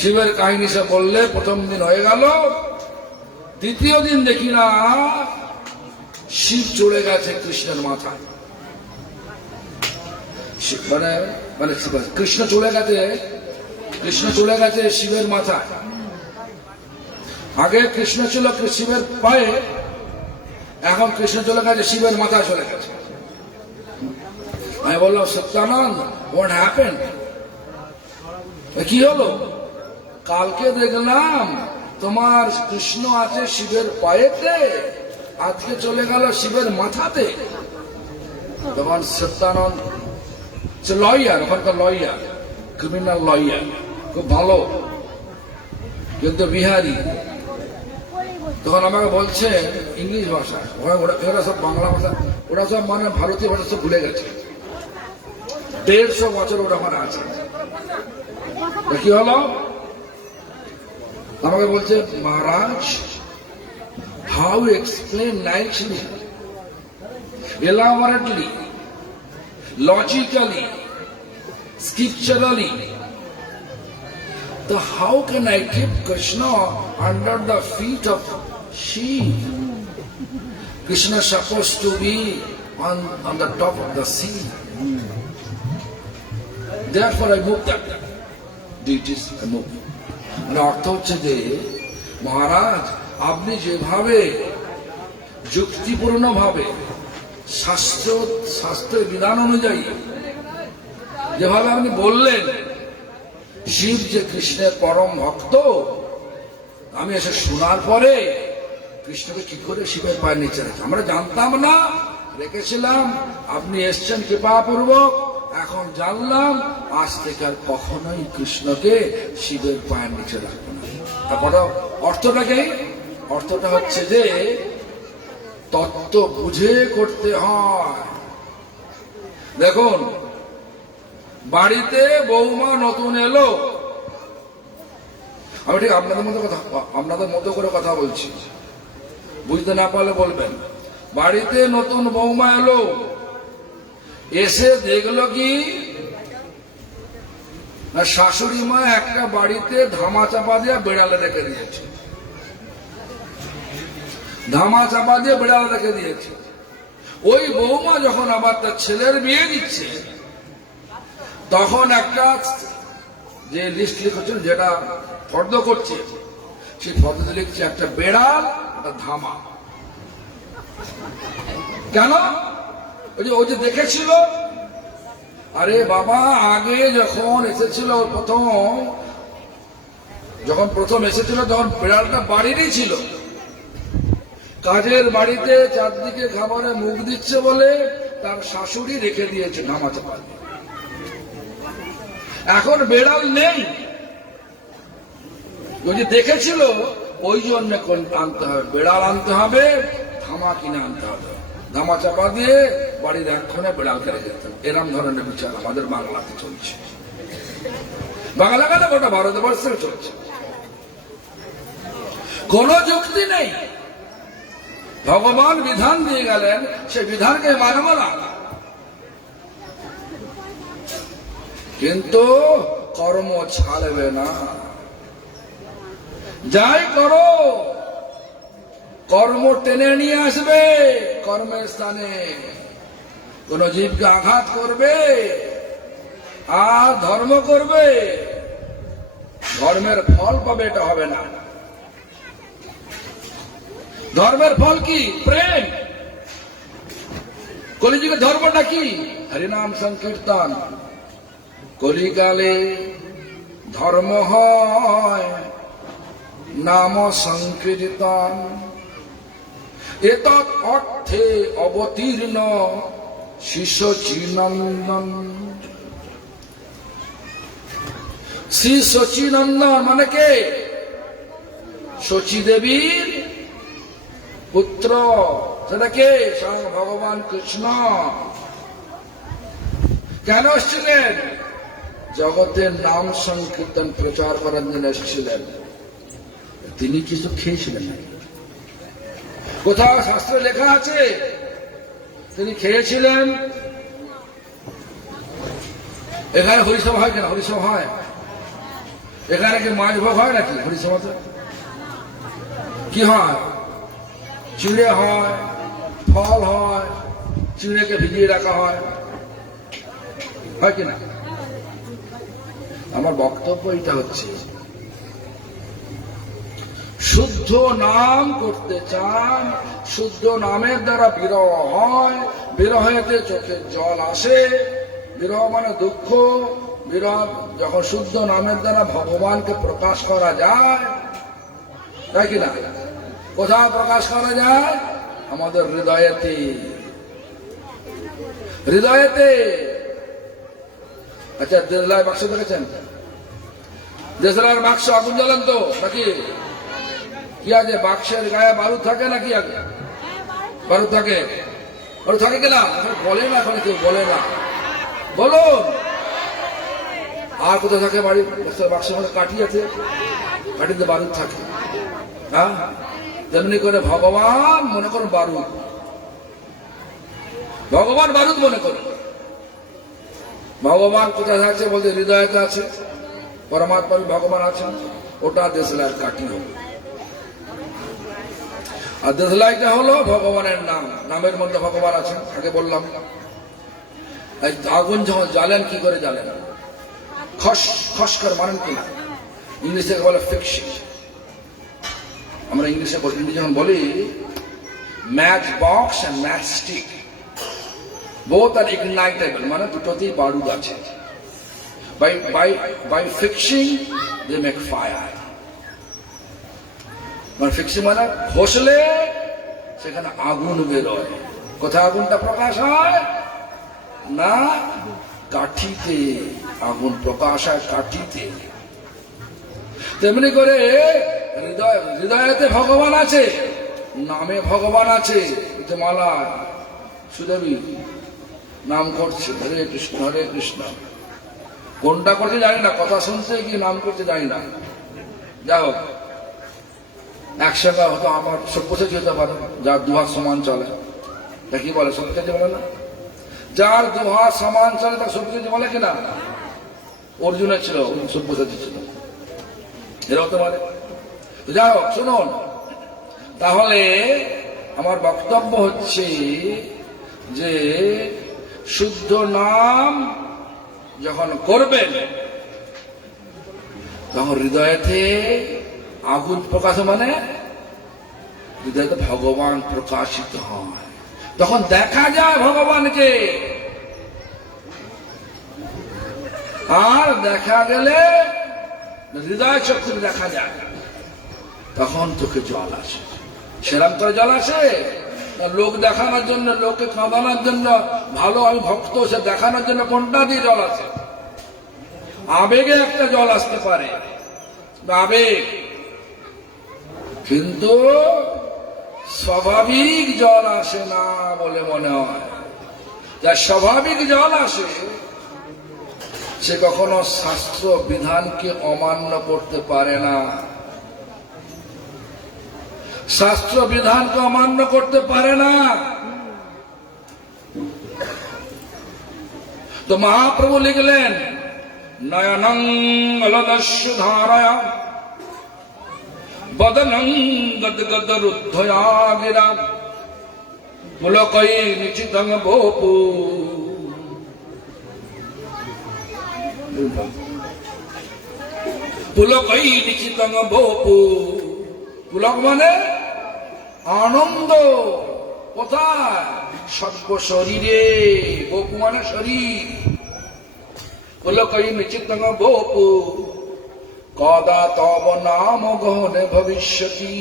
শিবের কাহিনী সে বললে প্রথম দিন হয়ে গেল। দ্বিতীয় দিন দেখি না শিব চড়ে গেছে কৃষ্ণের মাথায়। মানে মানে কৃষ্ণ চলে গেছে শিবের মাথায়। আগে কৃষ্ণ ছিল শিবের পায়ে, এখন কৃষ্ণ চলে গেছে শিবের মাথায় চলে গেছে। আমি বললাম সত্যানন্দ, হোয়াট হ্যাপেন্ড? কি হলো? কালকে দেখলাম তোমার কৃষ্ণ আছে শিবের পায়েতে, আজকে চলে গেল শিবের মাথাতে। তখন সত্যানন্দ, সে লয়ার, ওখানকার লয়ার, ক্রিমিনাল লয়ার, খুব ভালো কিন্তু বিহারি। তখন আমাকে বলছে ইংলিশ ভাষা, ওরা সব বাংলা ভাষা, ওরা সব মানে ভারতীয় ভাষা সব ভুলে গেছে। 150 বছর ওরা মানে আছে। কি হলো? আমাকে বলছে, Maharaj, how explain nicely, elaborately, logically, scripturally, so how can I keep Krishna under the feet of Shiv? Krishna is supposed to be on the top of the sea. Therefore I moved that. Deities I moved. মানে অর্থ হচ্ছে যে মহারাজ, আপনি যেভাবে যুক্তিপূর্ণ ভাবে শাস্ত্রের বিধান অনুযায়ী যেভাবে আপনি বললেন শিব যে কৃষ্ণের পরম ভক্ত, আমি এসে শোনার পরে কৃষ্ণকে কি করে শিবের পায়ের নিচে রেখে, আমরা জানতাম না, রেখেছিলাম। আপনি এসছেন কৃপাপূর্বক, এখন জানলাম, আজ থেকে আর কখনোই কৃষ্ণকে শিবের পায়ের নিচে রাখবো না। তারপরে অর্থটা হচ্ছে যে তত্ত্ব বুঝে করতে হয়। দেখুন, বাড়িতে বৌমা নতুন এলো, আমি ঠিক আপনাদের মতো করে কথা বলছি, বুঝতে না পারলে বলবেন। বাড়িতে নতুন বৌমা এলো, এসে দেখলো কি না শাশুড়ি মা একটা বাড়িতে ধামা চাপা দিয়ে বেড়ালে রেখে দিয়েছে। ধামা চাপা দিয়ে বেড়ালে রেখে দিয়েছে। ওই বৌমা যখন আবার তার ছেলের বিয়ে দিচ্ছে, তখন একটা যে লিস্ট লিখেছেন, যেটা ফর্দ করছে, সেই ফর্দতে লিখছে একটা বেড়াল, একটা ধামা। কেন? ওই যে দেখেছিল, আরে বাবা, আগে যখন এসেছিল প্রথম এসেছিল, তখন বিড়ালটা বাড়িরই ছিল, কাজের বাড়িতে চারদিকে খাবারে মুখ দিচ্ছে বলে তার শাশুড়ি রেখে দিয়েছে ধামা চাপা দিয়ে। এখন বেড়াল নেই, ওই যে দেখেছিল, ওই জন্য আনতে হবে, বেড়াল আনতে হবে, ধামা কিনে আনতে হবে। ধামা চাপা দিয়ে বাড়ির এক্ষণে বেড়ালকে রেখে দিতেন। এরম ধরনের বিচার আমাদের বাংলাতে চলছে, বাংলা কেন গোটা ভারতবর্ষে চলছে। কোন যুক্তি নেই। ভগবান বিধান দিয়ে গেলেন, সে বিধানকে মানব না, কিন্তু কর্ম ছাড়বে না। যাই করো, কর্ম টেনে নিয়ে আসবে কর্মের স্থানে। কোন জীবকে আঘাত করবে আর ধর্ম করবে, ধর্মের ফল পাবে, এটা হবে না। ধর্মের ফল কি? প্রেম। কলিযুগের ধর্মটা কি? হরিনাম সংকীর্তন। কলিকালে ধর্ম হয় নাম সংকীর্তন। এতৎ অর্থে অবতীর্ণ শিষ্য চিনন্দন। শ্রী শচীনন্দন মানে কে? শচী দেবীর পুত্র। সেটা কে? স্বয়ং ভগবান কৃষ্ণ। কেন এসেছিলেন? জগতের নাম সংকীর্তন প্রচার করার জন্য এসেছিলেন। তিনি কিছু খেয়েছিলেন না? কোথাও শাস্ত্রে লেখা আছে তিনি খেয়েছিলেন? এখানে হরিসভা হয় কেন? হরিসভা হয় এখানে কি মাছ ভোগ হয় নাকি? হরিসভাতে কি হয়? চিড়ে হয়, ফল হয়, চিড়েকে ভিজিয়ে রাখা হয়, হয় কিনা? আমার বক্তব্য এটা হচ্ছে, শুদ্ধ নাম করতে চান, শুদ্ধ নামের দ্বারা বিরহ হয়, বিরহেতে চোখের জল আসে। বিরহ মানে দুঃখ। বিরহ যখন শুদ্ধ নামের দ্বারা ভগবানকে প্রকাশ করা যায়, তাই কিনা? কোথাও প্রকাশ করা যায়? আমাদের হৃদয়েতে। হৃদয়েতে। আচ্ছা, দেশলাই বাক্স দেখেছেন? দেশলাইয়ের বাক্স আগুন জ্বালান তো নাকি? কি আছে বাক্সের গায়ে? বারুদ থাকে নাকি? আগে বারুদ থাকে। বারুদ থাকে কিনা? বলে না, এখন কেউ বলে না। বলুন। আর কোথায় থাকে? বাড়ির বাক্সের মধ্যে কাঠি আছে, কাঠিতে বারুদ থাকে। হ্যাঁ, তেমনি করে ভগবান মনে করুন বারুদ। ভগবান বারুদ মনে করুন। ভগবান কোথায় আছে? বলতে হৃদয়তে আছে। পরমাত্মা ভগবান আছেন। ওটা দেশলাইয়ের কাঠি হবে। আর দেশলাইটা হলো ভগবানের নাম। নামের মধ্যে ভগবান আছেন। আগে বললাম। আগুন যখন জ্বালেন, কি করে জ্বালেন? খস খস করে মানেন কিনা? ইংলিশে বলে ফিকশন। আমরা ইংলিশে যখন বলি match box and match stick, both are ignitable, মানে দুটোতেই বারুদ আছে। By fixing they make fire. মানে ফিক্সিং মানে ঘষলে সেখানে আগুন বেরোয়। কোথায় আগুনটা প্রকাশ হয়? না, কাঠিতে আগুন প্রকাশ হয়, কাঠিতে। তেমনি করে হৃদয়তে ভগবান আছে, নামে ভগবান আছে। মালা সুদেবী নাম করছে হরে কৃষ্ণ হরে কৃষ্ণ। কোনটা করছে জানি না, কথা শুনছে কি নাম করছে জানি না। যাই হোক, একসঙ্গে হয়তো আমার সব্যসাচী হতে পারে, যার দুহাত সমান চলে। তা কি বলে? সব্যসাচী বলে না? যার দুহাত সমান চলে তার সব্যসাচী বলে কিনা? অর্জুনের ছিল, সব্যসাচী ছিল, এরা হতে পারে। যাই হোক, শুনুন, তাহলে আমার বক্তব্য হচ্ছে যে শুদ্ধ নাম যখন করবেন তখন হৃদয়েতে আগুন প্রকাশ, মানে হৃদয়তে ভগবান প্রকাশিত হয়। তখন দেখা যায় ভগবানকে। আর দেখা গেলে হৃদয় চক্ষু দেখা যায়, তখন চোখে জল আসে। সেরাম করে জল আসে লোক দেখানোর জন্য, লোককে কাঁদানোর জন্য, ভালো আমি ভক্ত সে দেখানোর জন্য কোনটা দিয়ে জল আসে? আবেগে একটা জল আসতে পারে, আবেগ, কিন্তু স্বাভাবিক জল আসে না বলে মনে হয়। যার স্বাভাবিক জল আসে সে কখনো শাস্ত্র বিধানকে অমান্য করতে পারে না। শাস্ত্র বিধানকে অমান্য করতে পারে না। তো মহাপ্রভু লিখলেন, নয়নং অলদস্যু ধারয়া বদনং গদগদ রুদ্ধয়া গিরা পুলকৈ নিচিতং বোপু। পুলকৈ নিচিতং বোপু। পুলক মানে আনন্দ, কোথায়? সর্ব শরীরে। বপু মানে শরীর। বলল কই নিশ্চিত বপু কদা তব নাম গহনে ভবিষ্যতি।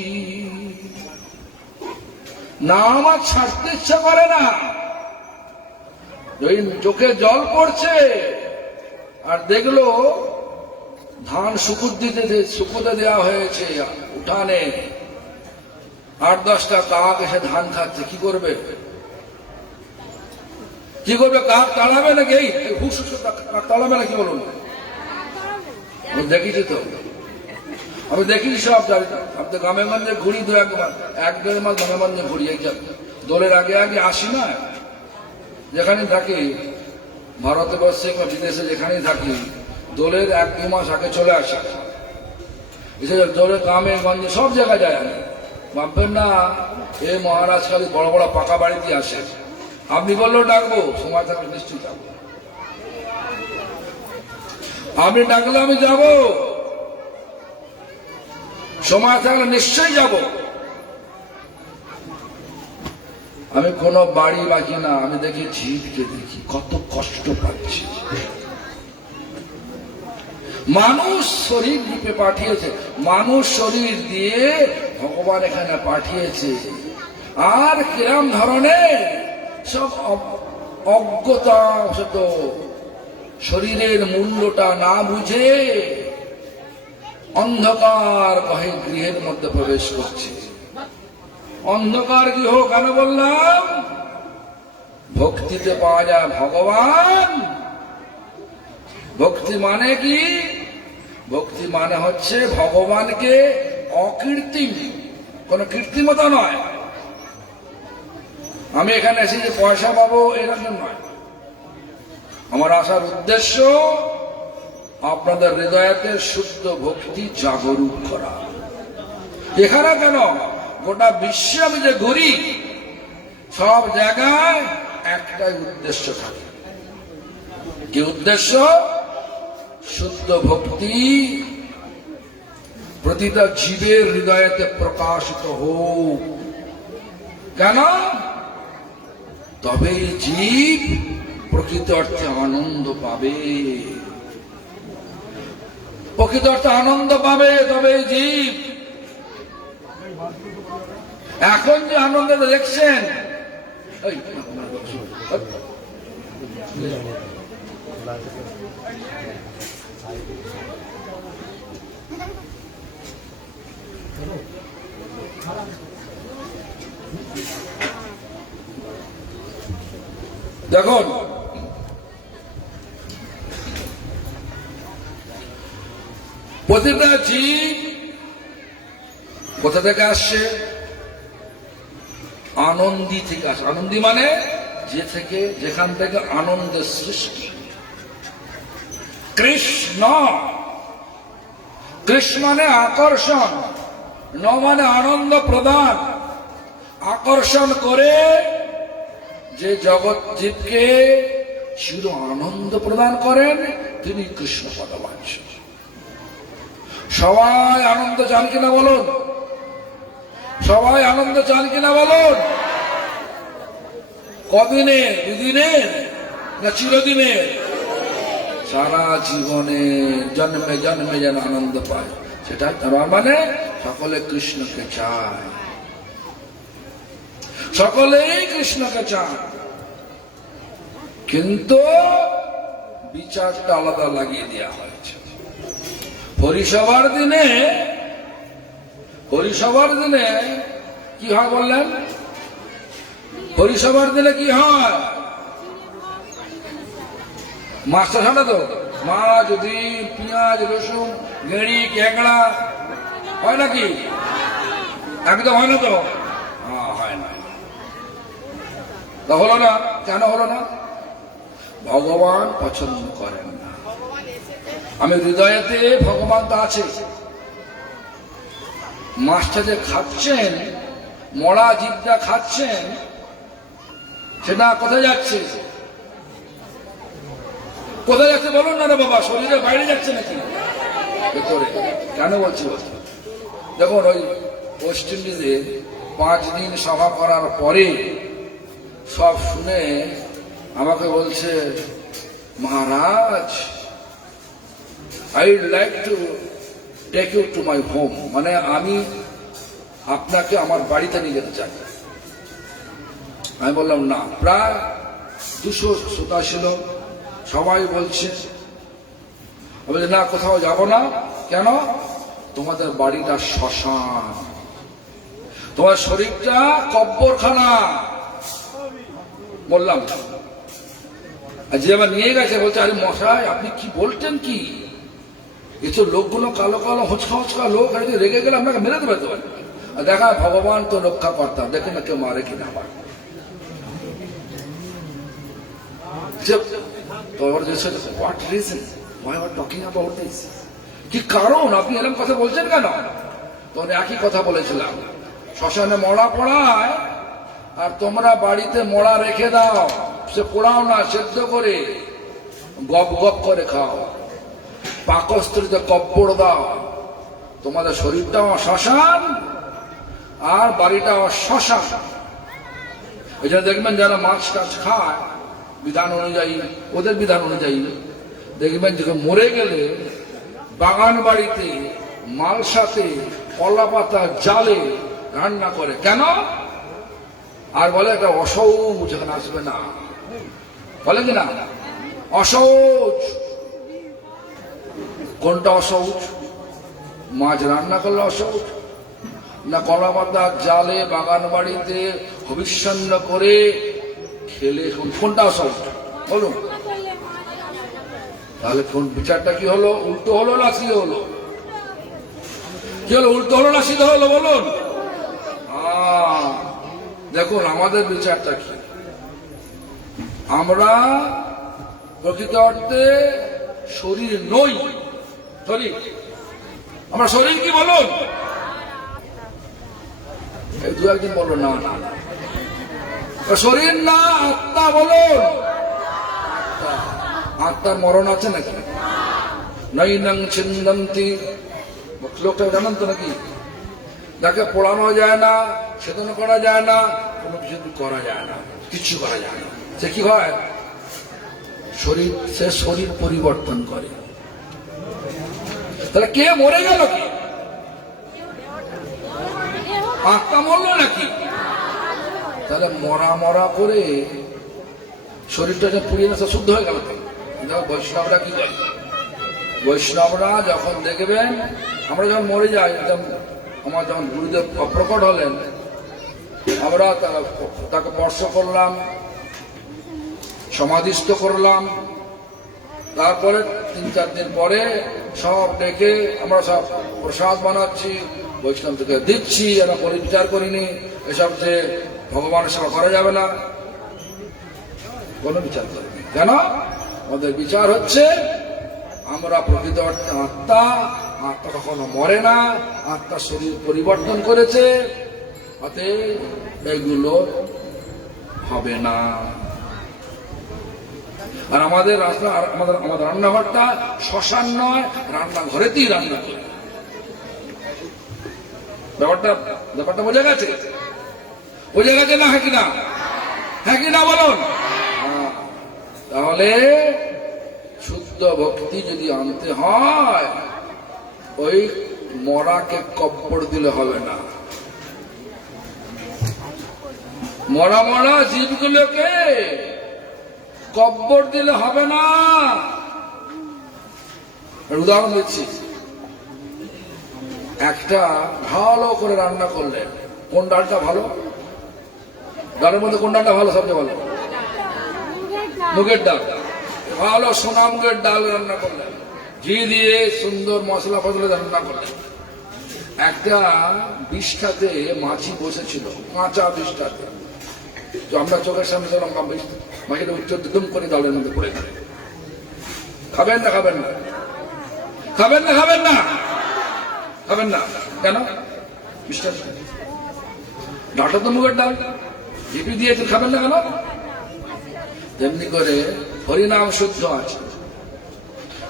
নাম আর ছাড়তে ইচ্ছা করে না। চোখে জল পড়ছে আর দেখলো ধান শুকুতে দেওয়া হয়েছে উঠানে, 8-10টা কাক এসে ধান খাচ্ছে। কি করবে? কি করবে? কাক তাড়াবে নাকি? এই হুস কাক তাড়াবে নাকি বলুন? আমি দেখেছি তো, আমি দেখি সব জানি। আমি তো গ্রামে গঞ্জে ঘুরি, 1-1.5 মাস গ্রামে গঞ্জে ঘুরি। এই দোলের আগে আগে আসি না, যেখানে থাকি ভারতবর্ষে বা বিদেশে যেখানেই থাকি, দোলের 1-2 মাস আগে চলে আসি। দোলের গ্রামে গঞ্জে সব জায়গায় যায়। আমি ভাববেন না এই মহারাজ খালি বড় বড় পাকা বাড়িতে আসে। আপনি বললেও ডাকবো, সময় থাকলে নিশ্চয়ই যাবো। আপনি ডাকলে আমি যাব, সময় থাকলে নিশ্চয়ই যাব। আমি কোনো বাড়ি বাকি না, আমি দেখি জীবকে দেখি কত কষ্ট পাচ্ছি। মানুষ শরীর রূপে পাঠিয়েছে, মানুষ শরীর দিয়ে ভগবান এখানে পাঠিয়েছে। আর কিরম ধরনের সব অজ্ঞতা, শরীরের মূল্যটা না বুঝে অন্ধকার কহে গৃহের মধ্যে প্রবেশ করছে। অন্ধকার গৃহ কেন বললাম? ভক্তিতে পাওয়া যায় ভগবান। ভক্তি মানে কি? ভক্তি মানে হচ্ছে ভগবানকে অকৃত্রিম, কোন কৃত্রিমতা নয়। আমি এখানে এসে যে পয়সা পাবো এরকম নয়। আমার আসার উদ্দেশ্য আপনাদের হৃদয়তে শুদ্ধ ভক্তি জাগরুক করা। এখানে কেন, গোটা বিশ্বে আমি যে ঘুরি, সব জায়গায় একটাই উদ্দেশ্য থাকে। কি উদ্দেশ্য? শুদ্ধ ভক্তি প্রতিটা জীবের হৃদয়তে প্রকাশিত হোক। কেন? তবেই জীব প্রকৃত অর্থে আনন্দ পাবে। প্রকৃত অর্থে আনন্দ পাবে তবেই জীব। এখন যে আনন্দ দেখছেন, দেখুন প্রতিটা জীব কোথা থেকে আসছে? আনন্দী থেকে আসে। আনন্দী মানে যেখান থেকে আনন্দের সৃষ্টি। কৃষ্ণ, কৃষ্ণ মানে আকর্ষণ, ন মানে আনন্দ প্রদান। আকর্ষণ করে যে জগৎ জীবকে চির আনন্দ প্রদান করেন তিনি কৃষ্ণ পদবাচ্য। সবাই আনন্দ চান কিনা বলুন? সবাই আনন্দ চান কিনা বলুন? কদিনে? 2 দিনের না চিরদিনের? সারা জীবনে জন্মে জন্মে যেন আনন্দ পায়, সেটাই তার মানে সকলে কৃষ্ণকে চায়। সকলেই কৃষ্ণকে চায়, কিন্তু বিচারটা আলাদা লাগিয়ে দেওয়া হয়েছে। হরিসভার দিনে কি হয় বললেন? হরিসভার দিনে কি হয়? মাছটা ছাড়া তো, মাছ, ডিম, পেঁয়াজ, রসুন, গেঁড়ি, ক্যাংড়া হয় নাকি? একদম হয় না তো? হয় না। তা হলো না কেন? হলো না, ভগবান পছন্দ করেন না। আমি হৃদয়েতে ভগবান তো আছে। মাছটা যে খাচ্ছেন, মরা জীবটা খাচ্ছেন, সেটা কোথায় যাচ্ছে? কোথায় যাচ্ছে বলুন না রে বাবা? শরীরের বাইরে যাচ্ছে নাকি ভেতরে? কেন বলছি? দেখুন ওই ওয়েস্ট ইন্ডিজে 5 দিন সভা করার পরে সব শুনে আমাকে বলছে, Maharaj, I would like to take you to my home, মানে আমি আপনাকে আমার বাড়িতে নিয়ে যেতে চাই। আমি বললাম না, প্রায় 200 শ্রোতা ছিল, সবাই বলছে। বলছে না, কোথাও যাব না। কেন? তোমাদের বাড়িটা শ্মশান, তোমার শরীরটা কব্বরখানা। বললাম, যে আবার নিয়ে গেছে বলছে, আরে মশাই আপনি কি বলছেন কি? এসব লোকগুলো কালো কালো হচকা হচকা লোক, রেগে গেলে আপনাকে মেরে দেবে তো। দেখা ভগবান তো রক্ষা করতাম, দেখে না কেউ মারে কিনা আমার। What reason? Why are you talking about this? কি কারণ আপনি এরকম কথা বলছেন কেন? তখন একই কথা বলেছিলাম, শ্মশানে মরা পড়ায় আর তোমরা বাড়িতে মরা রেখে দাও, সে পোড়াও না, সেদ্ধ করে গপ গপ করে খাও, পাকস্থলীতে কব্বর দাও। তোমাদের শরীরটাও শ্মশান আর বাড়িটাও শ্মশান। এই জন্য দেখবেন যারা মাছ টাছ খায় বিধান অনুযায়ী, ওদের বিধান অনুযায়ী দেখবেন যখন মরে গেলে বাগান বাড়িতে মালসাতে কলা পাতা জালে রান্না করে। কেন? আর বলে একটা অসৌচ এখানে আসবে না, বলে কি না অসৌচ। কোনটা অসৌচ? মাছ রান্না করলে অসৌচ, না কলা পাতা জালে বাগান বাড়িতে হবিষ্যান্ন করে খেলে কোনটা অসৌচ? বলুন। তাহলে কোন বিচারটা কি হলো? উল্টো হলো না সিধে হলো? কি হলো? উল্টো হলো না সিধে হলো? বলুন। দেখুন আমাদের বিচারটা কি। আমরা প্রকৃত অর্থে শরীর নই। শরীর, আমরা শরীর কি বলুন? এই দু একদিন বললো না না না, শরীর না, আত্মা বলুন। আত্মার মরণ আছে নাকি? নৈনং ছিন্দন্তি, লোকটা জানেন তো নাকি? যাকে পোড়ানো যায় না, সেদন করা যায় না, কোনো কিছু করা যায় না, কিচ্ছু করা যায় না, সে কি হয়? শরীর, সে শরীর পরিবর্তন করে। তাহলে কে মরে গেল? কি আত্মা মরল নাকি? তাহলে মরা মরা করে শরীরটা যে পুড়িয়ে না, শুদ্ধ হয়ে গেল। বৈষ্ণবরা কি করে? বৈষ্ণবরা যখন দেখবেন আমরা যখন মরে যাই, আমার যখন গুরুদেব প্রকট হলেন, আমরা তাকে স্পর্শ করলাম, সমাধিস্থ করলাম, তারপরে 3-4 দিন পরে সব ডেকে আমরা সব প্রসাদ বানাচ্ছি, বৈষ্ণব থেকে দিচ্ছি। আমরা বলে বিচার করিনি এসব যে ভগবানের সেবা করা যাবে না, কোনো বিচার করিনি। কেন? আমাদের বিচার হচ্ছে আমরা প্রকৃত অর্থে আত্মা, আত্মা কখনো মরে না, আত্মা শরীর পরিবর্তন করেছে, অতএব এগুলো হবে না। আর আমাদের আমাদের রান্নাঘরটা শ্মশান নয়, রান্নাঘরেতেই রান্না করি। ব্যাপারটা বোঝা গেছে? বোঝা গেছে না? হ্যাঁ কিনা? হ্যাঁ কিনা বলুন। তাহলে শুদ্ধ ভক্তি যদি আনতে হয়, ওই মরাকে কব্বর দিলে হবে না। মরা মরা জীবগুলোকে কব্বর দিলে হবে না। উদাহরণ দিচ্ছি, একটা ভালো করে রান্না করলে কোন ডালটা ভালো? ডালের মধ্যে কোন ডালটা ভালো? সবচেয়ে ভালো মুগের ডাল। ভালো সোনা মুগের ডাল রান্না করলেন, ঘি দিয়ে সুন্দর মশলা ফসলা রান্না করলেন। একটা বিষ্ঠাতে মাছি বসেছিল, কাঁচা বিষ্ঠাতে। তো আমরা চোখের সামনে মাছিটা উচ্চ দুম করে ডালের মধ্যে পড়ে গেল। খাবেন না? খাবেন না? খাবেন না? খাবেন না? খাবেন না কেন? বিষ্ঠা ডালটা তো মুগের ডাল, ঝিপি দিয়েছে, খাবেন না কেন? তেমনি করে হরিনাম শুদ্ধ আছে,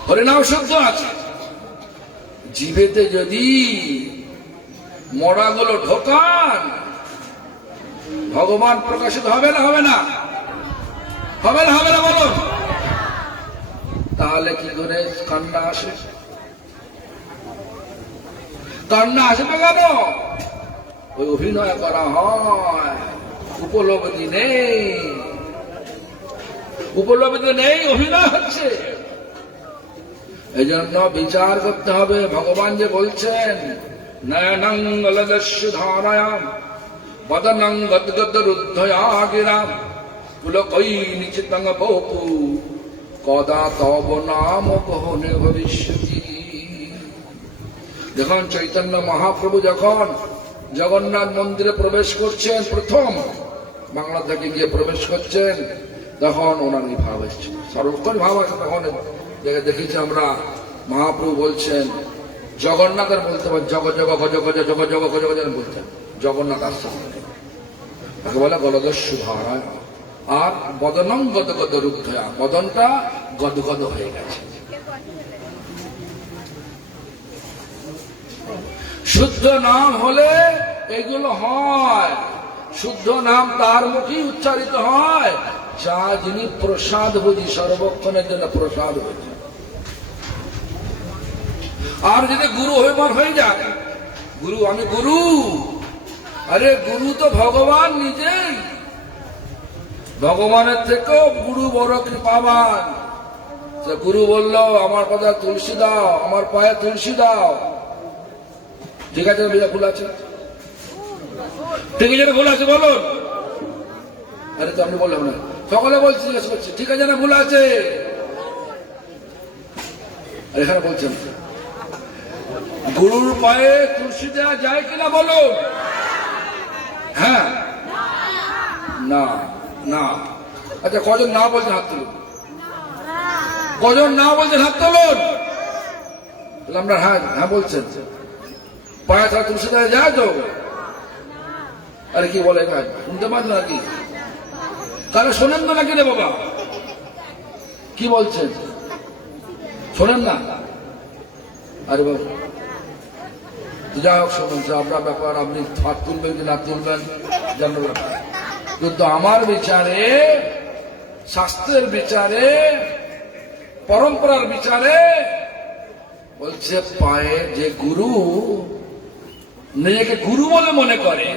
হরিনাম শুদ্ধ আছে। জিভেতে যদি মরাগুলো ঢোকান, ভগবান প্রকাশিত হবে না হবে না হবে না হবে না বলো। তাহলে কি করে কান্না আসে? কান্না আসে না কেন? ওই অভিনয় করা হয়, উপলব্ধি নেই, উপলব্ধি নেই, অভিনয় হচ্ছে। এই জন্য বিচার করতে হবে। ভগবান যে বলছেন নয়নং গলদস্য ধারায়াম বদনং গদগদ রুদ্ধয়া গিরাম পুলকৈ নিচিতং বহু কদা তব নাম গহনে ভবিষ্যতি। যখন চৈতন্য মহাপ্রভু যখন জগন্নাথ মন্দিরে প্রবেশ করছেন, প্রথম বাংলা থেকে গিয়ে প্রবেশ করছেন, তখন ওনার এই ভাব এসছে, সর্বক্ষণ ভাব আছে। তখন দেখেছি আমরা মহাপ্রভু বলছেন জগন্নাথের বলতে পারেন জগ জগ গজ গজ জগ জগ গজ গজ বলতেন, জগন্নাথ আসছেন তাকে বলে গলদস্যু ধারায়। আর বদনং গদগদ রুদ্ধয়া, বদনটা গদগদ হয়ে গেছে। শুদ্ধ নাম হলে এগুলো হয়, শুদ্ধ নাম তার মুখেই উচ্চারিত হয় যা যিনি প্রসাদ বুঝি, সর্বক্ষণের জন্য প্রসাদ বুঝি। আর যদি গুরু অভিমান হয়ে যায়, গুরু আমি গুরু, আরে গুরু তো ভগবান নিজেই, ভগবানের থেকেও গুরু বড় কৃপাবান। গুরু বলল আমার কথা তুলসী দাও, আমার পায়ে তুলসী দাও, ঠিক আছে না ভুল আছে? ঠিক আছে না ভুল আছে বলুন? আরে তো আপনি বললাম না, সকলে বলছি জিজ্ঞেস করছি ঠিক আছে না ভুল আছে? আর এখানে বলছেন গুরুর পায়ে তুলসী দেওয়া যায় কিনা বলুন? হ্যাঁ না না। আচ্ছা কজন না বলছেন হাত তুলুন, কজন না বলছেন হাত তুলুন। আমরা হ্যাঁ হ্যাঁ বলছেন, পায়ে ছাড়া তুলসী দেওয়া যায় তো? আরে কি বলে না, শুনতে পান নাকি? তাহলে শোনেন না নাকি রে বাবা? কি বলছেন শোনেন না? আরে বাবা যা হোক শুনুন, আপনার ব্যাপার, আপনি হাত তুলবেন কি না তুলবেন জানতে ব্যাপার। কিন্তু আমার বিচারে, শাস্ত্রের বিচারে, পরম্পরার বিচারে বলছে পায়ে যে গুরু নিজেকে গুরু বলে মনে করে,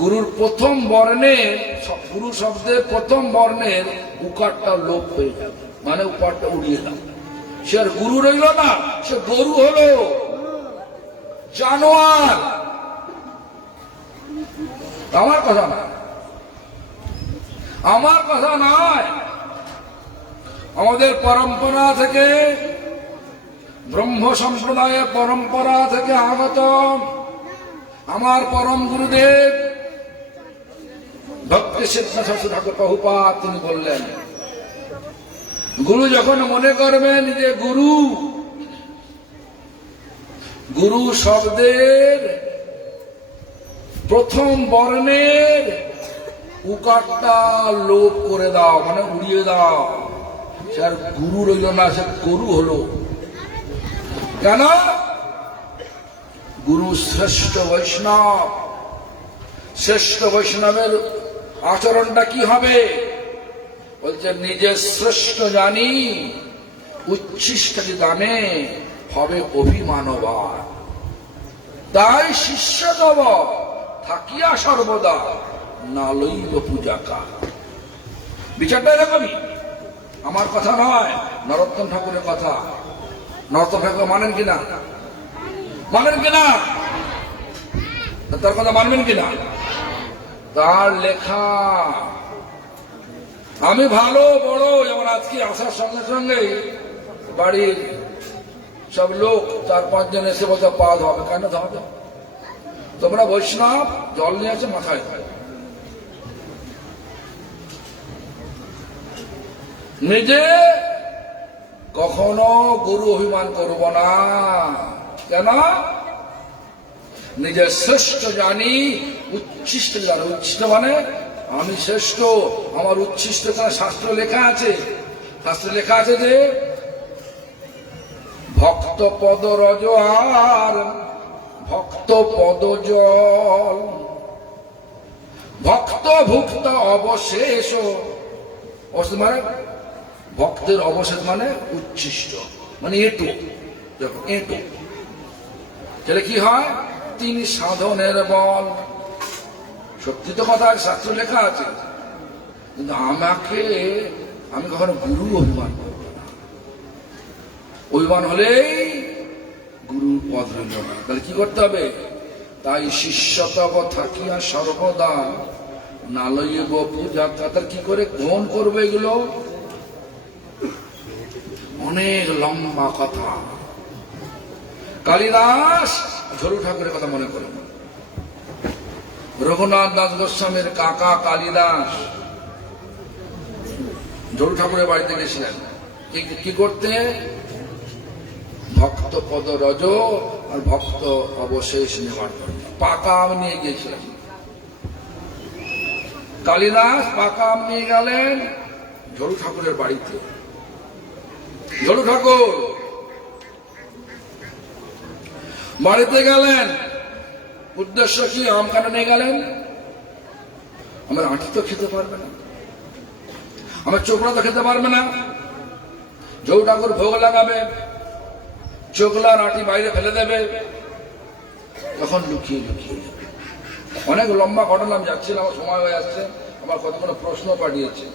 গুরুর প্রথম বর্ণের, গুরু শব্দের প্রথম বর্ণের উকারটা লোপ হয়ে যাবে, মানে উকারটা উড়িয়ে দাও। সে আর গুরু রইল না, সে গরু হলো, জানোয়ার। আমার কথা না, আমার কথা নয়, আমাদের পরম্পরা থেকে, ব্রহ্ম সম্প্রদায়ের পরম্পরা থেকে আগত আমার পরম গুরুদেব ভক্তি সিদ্ধার্থ ঠাকুর প্রভুপাদ তিনি বললেন, গুরু যখন মনে করবেন যে গুরু, গুরু শব্দের প্রথম বর্ণের উকারটা লোপ করে দাও, মানে উড়িয়ে দাও। সে আর গুরু রইল না, সে গরু হলো। কেন? গুরু শ্রেষ্ঠ বৈষ্ণব, শ্রেষ্ঠ বৈষ্ণবের আচরণটা কি হবে? বলছে নিজে শ্রেষ্ঠ জানি উচ্ছিষ্ট দানে হবে অভিমানবান, তাই শিষ্য তব থাকিয়া সর্বদা না লইল পূজাকা। বিচারটা এরকমই, আমার কথা নয়, নরোত্তম ঠাকুরের কথা। নরোত্তম ঠাকুর মানেন কিনা? মানেন কিনা? তার কথা মানবেন কিনা? তার লেখা আমি ভালো বড়, যেমন আজকে আসার সঙ্গে সঙ্গে বাড়ির সব লোক 4-5 জন এসে বলতে পা ধোয়াবে। কেন ধোয়াবে? তোমরা বৈষ্ণব, জল নিয়ে আছে মাথায়। নিজে কখনো গুরু অভিমান করব না। কেন? নিজের শ্রেষ্ঠ জানি উচ্ছিষ্ট জানি। উচ্ছিষ্ট মানে আমি শ্রেষ্ঠ, আমার উচ্ছিষ্ট শাস্ত্র লেখা আছে। শাস্ত্রে লেখা আছে যে ভক্ত পদ রজ আর ভক্ত পদ জল। ভক্ত ভুক্ত অবশেষ, অবশেষ মানে ভক্তের অবশেষ মানে উচ্ছিষ্ট, মানে এটু, দেখো এটু। তাহলে কি হয়? তিনি সাধনের বল। সত্যি তো কথা, শাস্ত্র লেখা আছে, কিন্তু আমি কখনো গুরু অভিমান করব না। অভিমান হলেই গুরুর পদ রইল না। তাহলে কি করতে হবে? তাই শিষ্যতব থাকিয়া সর্বদা নালয়ব পূজা। তার কি করে গ্রহণ করবে এগুলো? অনেক লম্বা কথা। কালিদাস, ঝরু ঠাকুরের কথা মনে করুন। রঘুনাথ দাস গোস্বামীর কাকা কালিদাস ঝরু ঠাকুরের বাড়িতে গেছিলেন কি করতে? ভক্ত পদ রজ আর ভক্ত অবশেষ নেওয়ার জন্য পাকা আম নিয়ে গিয়েছিলেন। কালিদাস পাকা আম নিয়ে গেলেন ঝরু ঠাকুরের বাড়িতে। ঝরু ঠাকুর বাড়িতে গেলেন, উদ্দেশ্য কি? আম কেন নিয়ে গেলেন? আমার আঁটি তো খেতে পারবে না, আমার চোখলা তো খেতে পারবে না। ঝরু ঠাকুর ভোগ লাগাবে, চোখলার আঁটি বাইরে ফেলে দেবে, তখন লুকিয়ে লুকিয়ে যাবে। অনেক লম্বা ঘটনা, আমি যাচ্ছি না, আমার সময় হয়ে যাচ্ছে। আমার কতগুলো প্রশ্ন পাঠিয়েছে।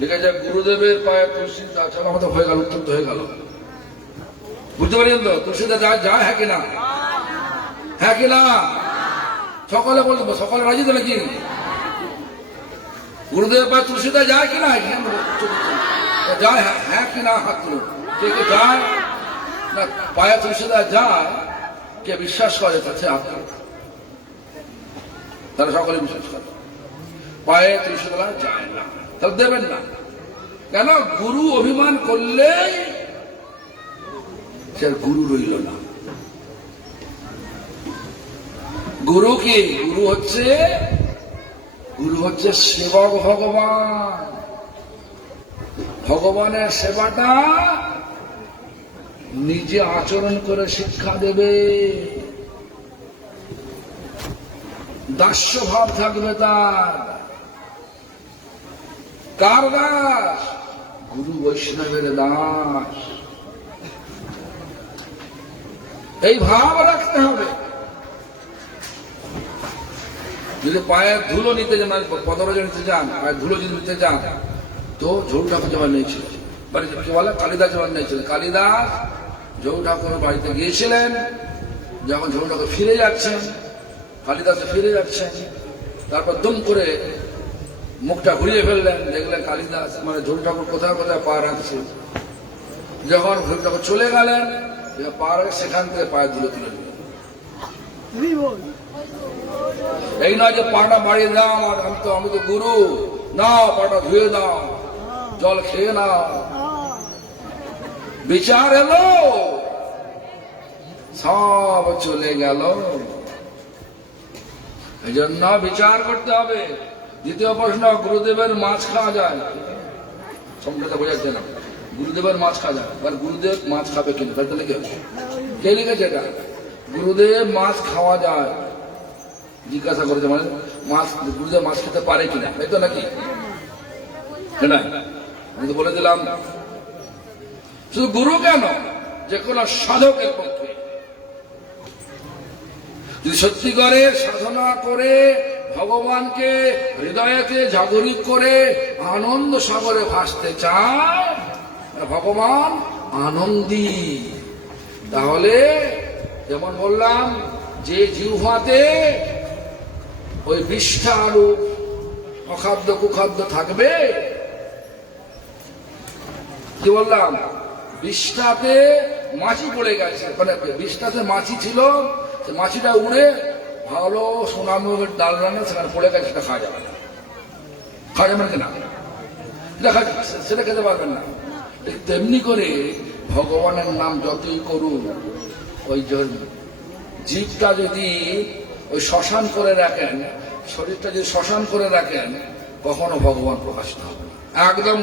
লিখে যায় গুরুদেবের পায়ে তুলসী গাছ। আমাদের হয়ে গেল, উত্তর হয়ে গেল, বুঝতে পারলেন তো? তুলসীদা যায় হ্যাঁ কিনা? হ্যাঁ কিনা? সকালে বলবো, সকালে রাজি তো নাকি? গুরুদেবের পায়ে তুলসীদা যায় কিনা? যায় হ্যাঁ কিনা? হাত তুলুন। কে কে যায় না? পায়ে তুলসীদা যায়, কে বিশ্বাস করে তাতে হাত তুলুন। তারা সকলে বিশ্বাস করে পায়ে তুলসীদা যায় না, তাহলে দেবেন না। কেন? গুরু অভিমান করলে সে গুরু রইল না। গুরু কি? গুরু হচ্ছে সেবক ভগবান। ভগবানের সেবাটা নিজে আচরণ করে শিক্ষা দেবে, দাস্য ভাব থাকবে তার। কার দাস? গুরু বৈষ্ণবের দাস। এই ভাব রাখতে হবে। যদি পায়ের ধুলো নিতে যান, পদরজ নিতে যান, পায়ের ধুলো যদি নিতে যান, তো ঝরু ঠাকুর জমা নিয়েছিল, কি বলে কালিদাস জমা নিয়েছিলেন। কালিদাস ঝরু ঠাকুরের বাড়িতে গিয়েছিলেন। যখন ঝরু ঠাকুর ফিরে যাচ্ছেন, কালিদাস ফিরে যাচ্ছেন, তারপর দুম করে মুখটা ঘুরিয়ে ফেললেন, দেখলেন কালিদাস মানে ঝরু ঠাকুর কোথায় কোথায় পা রাখছে। যখন ঝরু ঠাকুর চলে গেলেন, পা রাখে সেখান থেকে পায়ে ধুলো তুলে দিলেন। এই নয় যে পাটা বাড়িয়ে দাও, আমি তো গুরু, নাও পাটা ধুয়ে দাও, জল খেয়ে নাও। বিচার এলো, সব চলে গেল। এই জন্য বিচার করতে হবে। দ্বিতীয় প্রশ্ন, গুরুদেবের মাছ খাওয়া যায়? সংখ্যাটা বোঝাচ্ছে না। গুরুদেবের মাছ খাওয়া যায়, আর গুরুদেব মাছ খাবে কিনা? তাই তো লিখে, কে লিখেছে এটা? গুরুদেব মাছ খাওয়া যায় জিজ্ঞাসা করেছে, মানে মাছ, গুরুদেব মাছ খেতে পারে কিনা, তাই তো নাকি? না, আমি তো বলে দিলাম। শুধু গুরু কেন, যে কোনো সাধকের পক্ষে যদি সত্যি করে সাধনা করে ভগবানকে হৃদয়কে জাগরিত করে আনন্দ সাগরে ভাসতে চায়, ভগবান আনন্দী, তাহলে যেমন বললাম যে জিহ্বাতে ওই বিষ্ঠা আরো অখাদ্য কুখাদ্য থাকবে, কি বললাম, বিষ্ঠাতে মাছি পড়ে গেছে, মানে বিষ্ঠাতে মাছি ছিল, মাছিটা উড়ে ভালো সোনামুখের ডাল রান্না সেখানে পড়ে গেছে, সেটা খাওয়া যাবে না। খাওয়া যাবে না, সেটা খেতে পারবেন না। তেমনি করে ভগবানের নাম যতই করুন, ওই জীবটা যদি ওই শ্মশান করে রাখেন, শরীরটা যদি শ্মশান করে রাখেন, কখনো ভগবান প্রকাশিত হবে না। একদম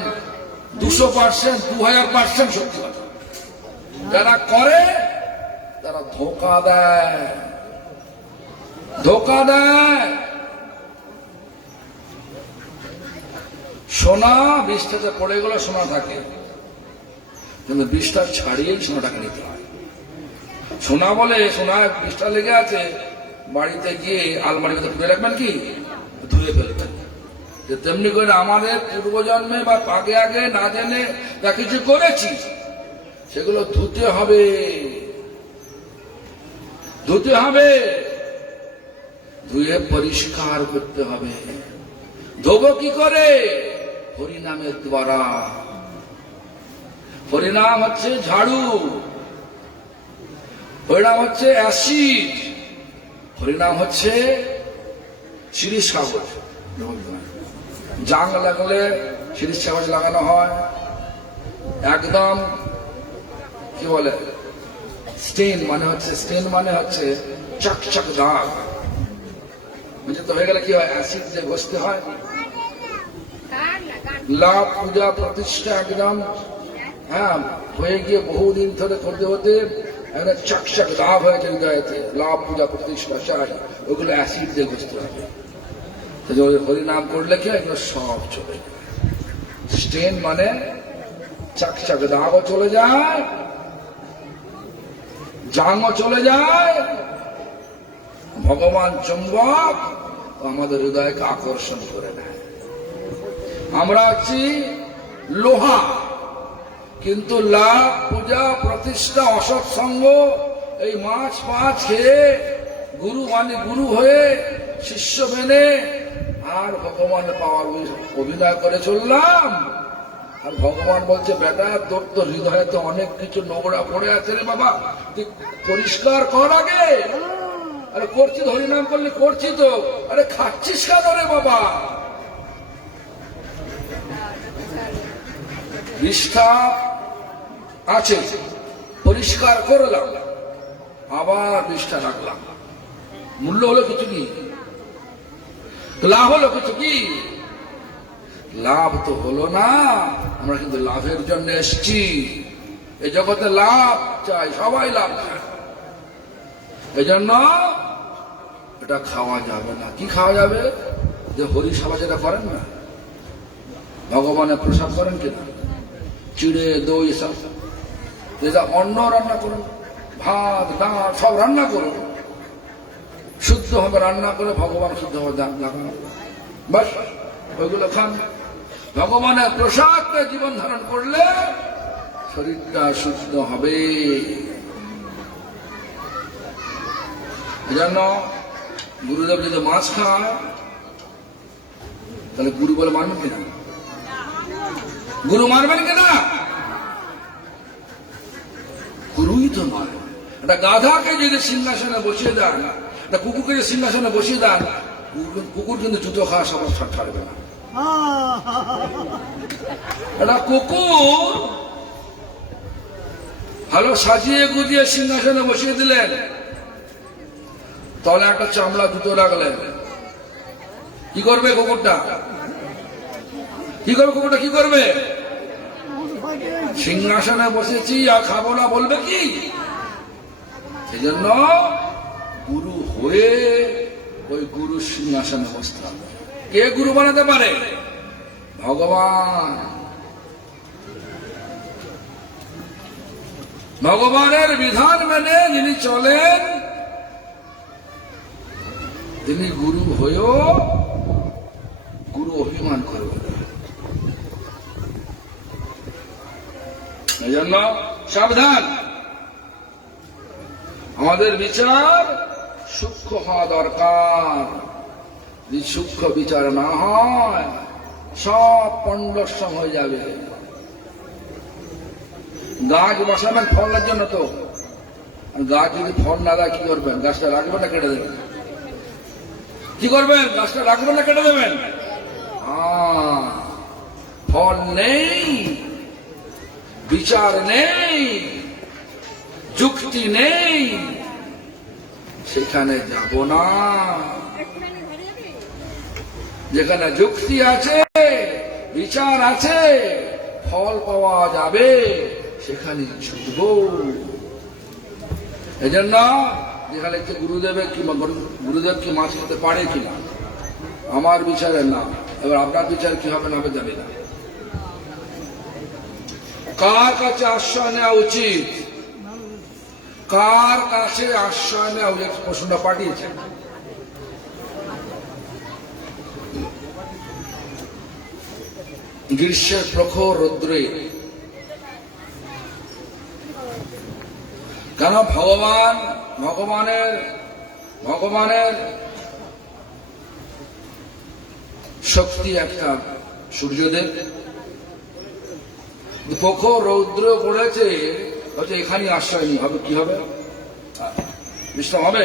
200%, 2000% সত্যি কথা। যারা করে তারা ধোঁকা দেয়, ধোঁকা দেয়। সোনা বৃষ্টিতে পড়ে গেলে সোনা থাকে, কিন্তু বৃষ্টা ছাড়িয়েই সোনাটাকে নিতে হয়। সোনা বলে সোনায় বৃষ্টা লেগে আছে, বাড়িতে গিয়ে আলমারির মধ্যে ধুয়ে রাখবেন, কি ধুয়ে ফেলবেন। যে তেমনি করে আমাদের পূর্বজন্মে বা আগে আগে না জেনে যা কিছু করেছি সেগুলো ধুতে হবে, ধুতে হবে, ধুয়ে পরিষ্কার করতে হবে। ধোবো কি করে? হরিনামের দ্বারা। হরিনাম হচ্ছে ঝাড়ু, হরিনাম হচ্ছে অ্যাসিড, হরিনাম হচ্ছে শিরিষ কাগজ। জাং লাগলে শিরিষ কাগজ লাগানো হয়, একদম কি বলে স্টেন মানে হচ্ছে, স্টেন মানে হচ্ছে চকচক দাগ। বুঝতে হয়ে গেলে কি হয়, অ্যাসিড যে ঘষতে হয়। লাভ পূজা প্রতিষ্ঠা একদম হ্যাঁ হয়ে গিয়ে বহুদিন ধরে করতে হতে একটা চকচক দাগ হয়েছে হৃদয়তে। লাভ পূজা প্রতিষ্ঠা চাই, ওগুলো অ্যাসিড দিয়ে ঘষতে হবে। হরিনাম করলে কি এগুলো সব চলে যায়। স্টেন মানে চকচক দাগও চলে যায়, জাংও চলে যায়। ভগবান চুম্বক আমাদের হৃদয়কে আকর্ষণ করে নেয়। আমরা হচ্ছি লোহা, কিন্তু লাভ পূজা প্রতিষ্ঠা অসৎসঙ্গ এই মাছ মাছ খেয়ে গুরু মানে গুরু হয়ে শিষ্য মেনে আর ভগবান পাওয়ার অভিনয় করে চললাম। আর ভগবান বলছে, বেটা তোর তো হৃদয়ে তো অনেক কিছু নোংরা পড়ে আছে রে বাবা, তুই পরিষ্কার কর আগে। আরে করছি, হরিনাম করলে করছি তো, আরে খাচ্ছিস কেন রে বাবা? নিষ্ঠা আছে, পরিষ্কার করলাম, আবার নিষ্ঠা রাখলাম। মূল্য হলো কিছু কি? লাভ হলো কিছু কি? লাভ তো হলো না। আমরা কিন্তু লাভের জন্য এসছি। এই জগতে লাভ চাই, সবাই লাভ চায়। এই জন্য এটা খাওয়া যাবে না। কি খাওয়া যাবে? যে হরি সভা যেটা করেন না, ভগবানের প্রসাদ করেন কিনা, চিড়ে দই সব, যেটা অন্ন রান্না করুন, ভাত ডাল সব রান্না করুন, শুদ্ধ হবে রান্না করে, ভগবান শুদ্ধ হবে লাগানো, বাস ওইগুলো খান। ভগবানের প্রসাদকে জীবন ধারণ করলে শরীরটা শুদ্ধ হবে। এজন্য গুরুদেব যদি মাছ খায় তাহলে গুরু বলে মানবেন কিনা? গুরু মানবেন কিনা? গুরুই তো নয়। একটা গাধাকে যদি সিংহাসনে বসিয়ে দেন, একটা কুকুরকে যদি সিংহাসনে বসিয়ে দেন, কুকুর কিন্তু জুতো খাওয়া সবার ছাড়বে না। একটা কুকুর ভালো সাজিয়ে গুজিয়ে সিংহাসনে বসিয়ে দিলেন, তলে একটা চামড়া জুতো রাখলেন, কি করবে কুকুরটা? কি করবে কুকুরটা? কি করবে? সিংহাসনে বসেছি আর খাবো না বলবে কি? সেই জন্য গুরু হয়ে ওই গুরু সিংহাসনে বসতে হবে। কে গুরু বানাতে পারে? ভগবান। ভগবানের বিধান মেনে যিনি চলেন তিনি গুরু হয়েও গুরু অভিমান করবেন। এই জন্য সাবধান। আমাদের বিচার সূক্ষ্ম হওয়া দরকার। যদি সূক্ষ্ম বিচার না হয় সব পণ্ডশ্রম হয়ে যাবে। গাছ বসাবেন ফলের জন্য, তো গাছ যদি ফল না দেয় কি করবেন? গাছটা রাখবেন না কেটে দেবেন? কি করবেন? গাছটা রাখবেন না কেটে দেবেন? ফল নেই, বিচার নেই, যুক্তি নেই, সেখানে যাব না। যেখানে যুক্তি আছে, বিচার আছে, ফল পাওয়া যাবে, সেখানে ছুটব। এই জন্য যেখানে গুরুদেবের কি গুরুদেব কি মাছ খেতে পারে কিনা আমার বিচারে না। এবার আপনার বিচার কি হবে না হবে জানি না। কার কাছে আশ্রয় নেওয়া উচিত, কার কাছে আশ্রয় নেওয়া উচিত প্রশ্নটা পাঠিয়েছে। গ্রীষ্মের প্রখর রৌদ্রে কেন ভগবানের শক্তি একটা সূর্যদেব প্রখর রৌদ্র পড়েছে, হয়তো এখানে আশ্রয় নিয়ে হবে, কি হবে বিশ্রাম হবে,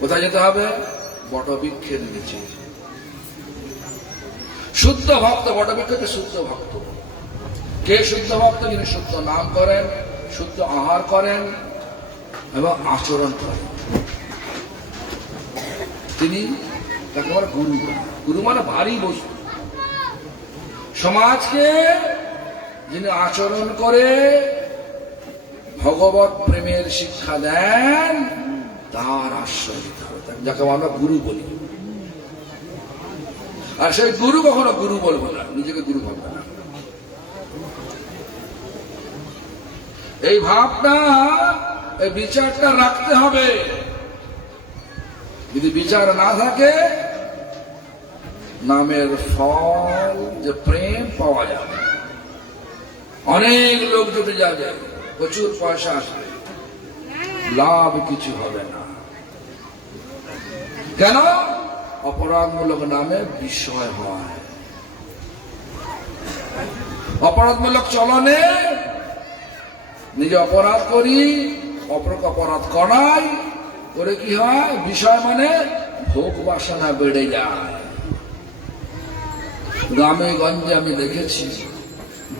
কোথায় যেতে হবে, বটবৃক্ষের নিচে। শুদ্ধ ভক্ত, বটবৃক্ষকে শুদ্ধ ভক্ত। কে শুদ্ধ ভক্ত? যিনি শুদ্ধ নাম করেন, শুদ্ধ আহার করেন এবং আচরণ করেন, তিনি তাকে বলে গুরু। গুরু মানে ভারী বস্তু। সমাজকে যিনি আচরণ করে ভগবত প্রেমের শিক্ষা দেন, তার আশ্রয় দিতে হবে, যাকে আমরা গুরু বলি। আর সেই গুরু কখনো গুরু বলবো না, নিজেকে গুরু ভাববে না। এই ভাবটা, এই বিচারটা রাখতে হবে। যদি বিচার না থাকে, নামের ফল যে প্রেম পাওয়া যাবে, অনেক লোক জুটে যাবে, প্রচুর পয়সা আসবে, লাভ কিছু হবে না। কেন? অপরাধমূলক নামে বিষয় হয়। অপরাধমূলক চলনে নিজে অপরাধ করি, অপরকে অপরাধ করাই, করে কি হয়, বিষয় মানে ভোগ বাসনা বেড়ে যায়। গ্রামে গঞ্জে আমি দেখেছি,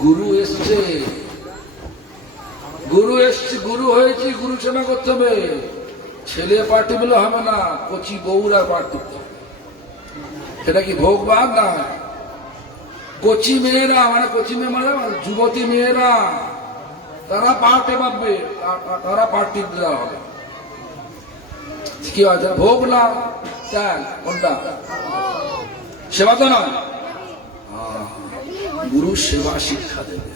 গুরু এসছে, গুরু হয়েছি, গুরু সেবা করতে হবে। ছেলে পার্টি বলে হবে না, কচি বউরা পার্টি। এটা কি ভোগবাদ না? কচি মেয়েরা, মানে কচি মেয়ে মানে যুবতী মেয়েরা, তারা পার্টি পাবে, তারা পার্টি দেওয়া হবে। কি আছে? ভোগ না ত্যাগ, কোনটা? সেবা তো না। গুরু সেবা শিক্ষা দেবে,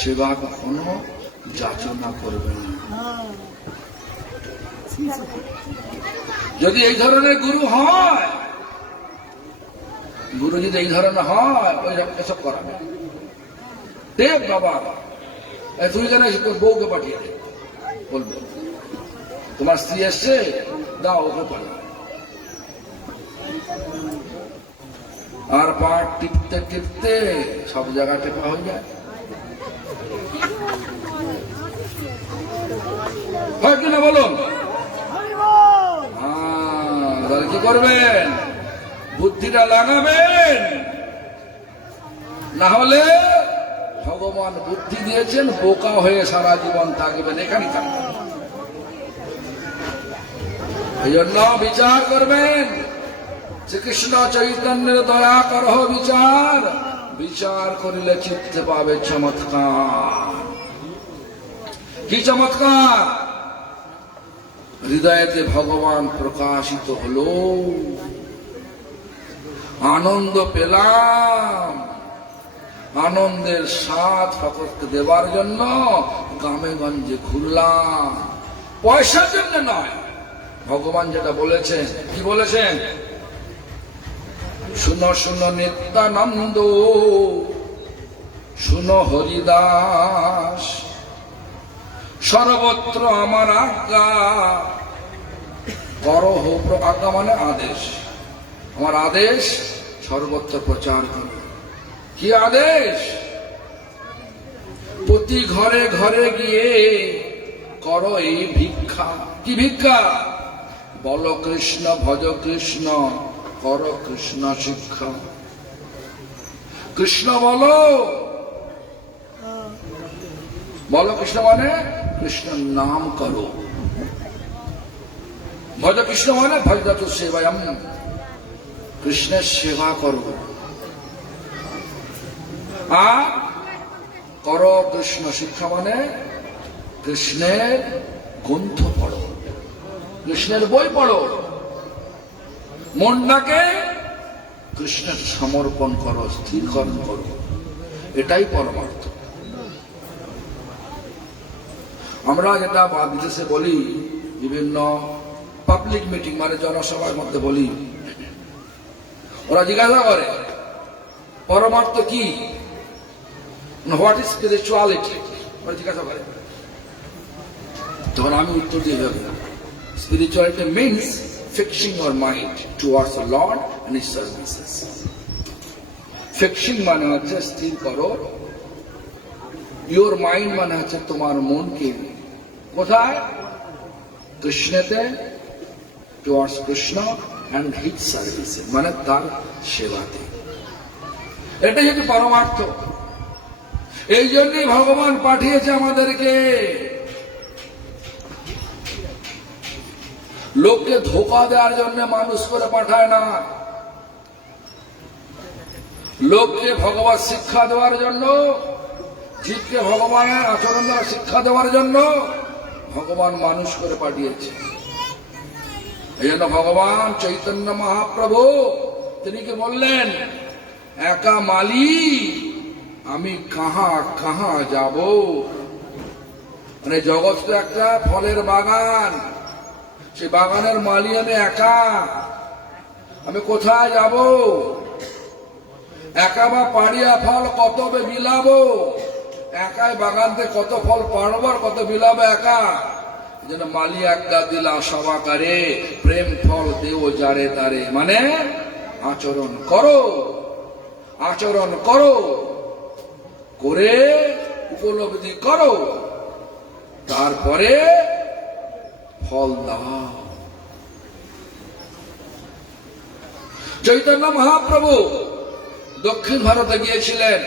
সেবা কখনো যাচনা করবে না। যদি এই ধরনের গুরু হয়, গুরু যদি এই ধরনের হয়, ওই এসব করাবে। দেব বাবা, তুই যেন তোর বউকে পাঠিয়ে দে, বলবে তোমার স্ত্রী এসছে, দাও ওকে পাঠাবে। আর পাট টিপতে টিপতে সব জায়গায় টেপা হয়ে যায়। হয় কিনা বলুন? তাহলে কি করবেন? বুদ্ধিটা লাগাবেন, না হলে ভগবান বুদ্ধি দিয়েছেন, বোকা হয়ে সারা জীবন থাকবেন, এখানে থাকবেন। এই জন্য বিচার করবেন। শ্রীকৃষ্ণ চৈতন্যের দয়া করহ বিচার, বিচার করিলে চিত্তে পাবে চমৎকার। কি চমৎকার? হৃদয়েতে ভগবান প্রকাশিত হলো, আনন্দ পেলাম। আনন্দের স্বাদ সকলকে দেবার জন্য গ্রামে গঞ্জে ঘুরলাম, পয়সার জন্য নয়। ভগবান যেটা বলেছেন, কি বলেছেন? শুনো শুনো নিত্যানন্দ, শুনো হরিদাস, সর্বত্র আমার আজ্ঞা করহ। আজ্ঞা মানে আদেশ, আমার আদেশ সর্বত্র প্রচার করো। কি আদেশ? প্রতি ঘরে ঘরে গিয়ে করো এই ভিক্ষা। কি ভিক্ষা? বল কৃষ্ণ, ভজ কৃষ্ণ, কর কৃষ্ণ শিক্ষা। কৃষ্ণ বলো, বলো কৃষ্ণ মানে কৃষ্ণের নাম করো। ভজ কৃষ্ণ মানে ভজত সেবায়াম, কৃষ্ণের সেবা করো। আর কর কৃষ্ণ শিক্ষা মানে কৃষ্ণের গ্রন্থ পড়ো, কৃষ্ণের বই পড়ো, মনটাকে কৃষ্ণের সমর্পণ করো, স্থিরকরণ করো, এটাই পরমার্থ। আমরা যেটা বিদেশে বলি, বিভিন্ন পাবলিক মিটিং মানে জনসভার মধ্যে বলি, ওরা জিজ্ঞাসা করে পরমার্থ কি, হোয়াট ইজ স্পিরিচুয়ালিটি, ওরা জিজ্ঞাসা করে। তখন আমি উত্তর দিয়ে যাবো, spirituality means fixing your mind towards the Lord and His services. Fixing মানে হচ্ছে স্থির করো, your mind মানে হচ্ছে তোমার মনকে কোথায়, কৃষ্ণেতে, towards Krishna and His services, মানে তার সেবাতে। এটাই হচ্ছে পরমার্থ। এই জন্যই ভগবান পাঠিয়েছে আমাদেরকে। লোককে ধোকা দেওয়ার জন্য মানুষ করে পাঠায় না, লোককে ভগবান শিক্ষা দেওয়ার জন্য, জীবকে ভগবানের আচরণ দ্বারা শিক্ষা দেওয়ার জন্য ভগবান মানুষ করে পাঠিয়েছে। এই জন্য ভগবান চৈতন্য মহাপ্রভু তিনি কি বললেন, একা মালি আমি কাহা কাহা যাব। মানে জগৎ তো একটা ফলের বাগান, সেই বাগানের মালি আমি একা, আমি কোথায় যাব, একা বা পাড়িয়া ফল কত বিলাবো, একাই বাগান থেকে কত ফল পাড়বো আর কত বিলাবো একা। যেন মালি একটা দিলা সবাকারে, প্রেম ফল দেও যারে তারে, মানে আচরণ করো, আচরণ করো, করে উপলব্ধি করো, তারপরে ফল দাও। চৈতন্য মহাপ্রভু দক্ষিণ ভারতে গিয়েছিলেন,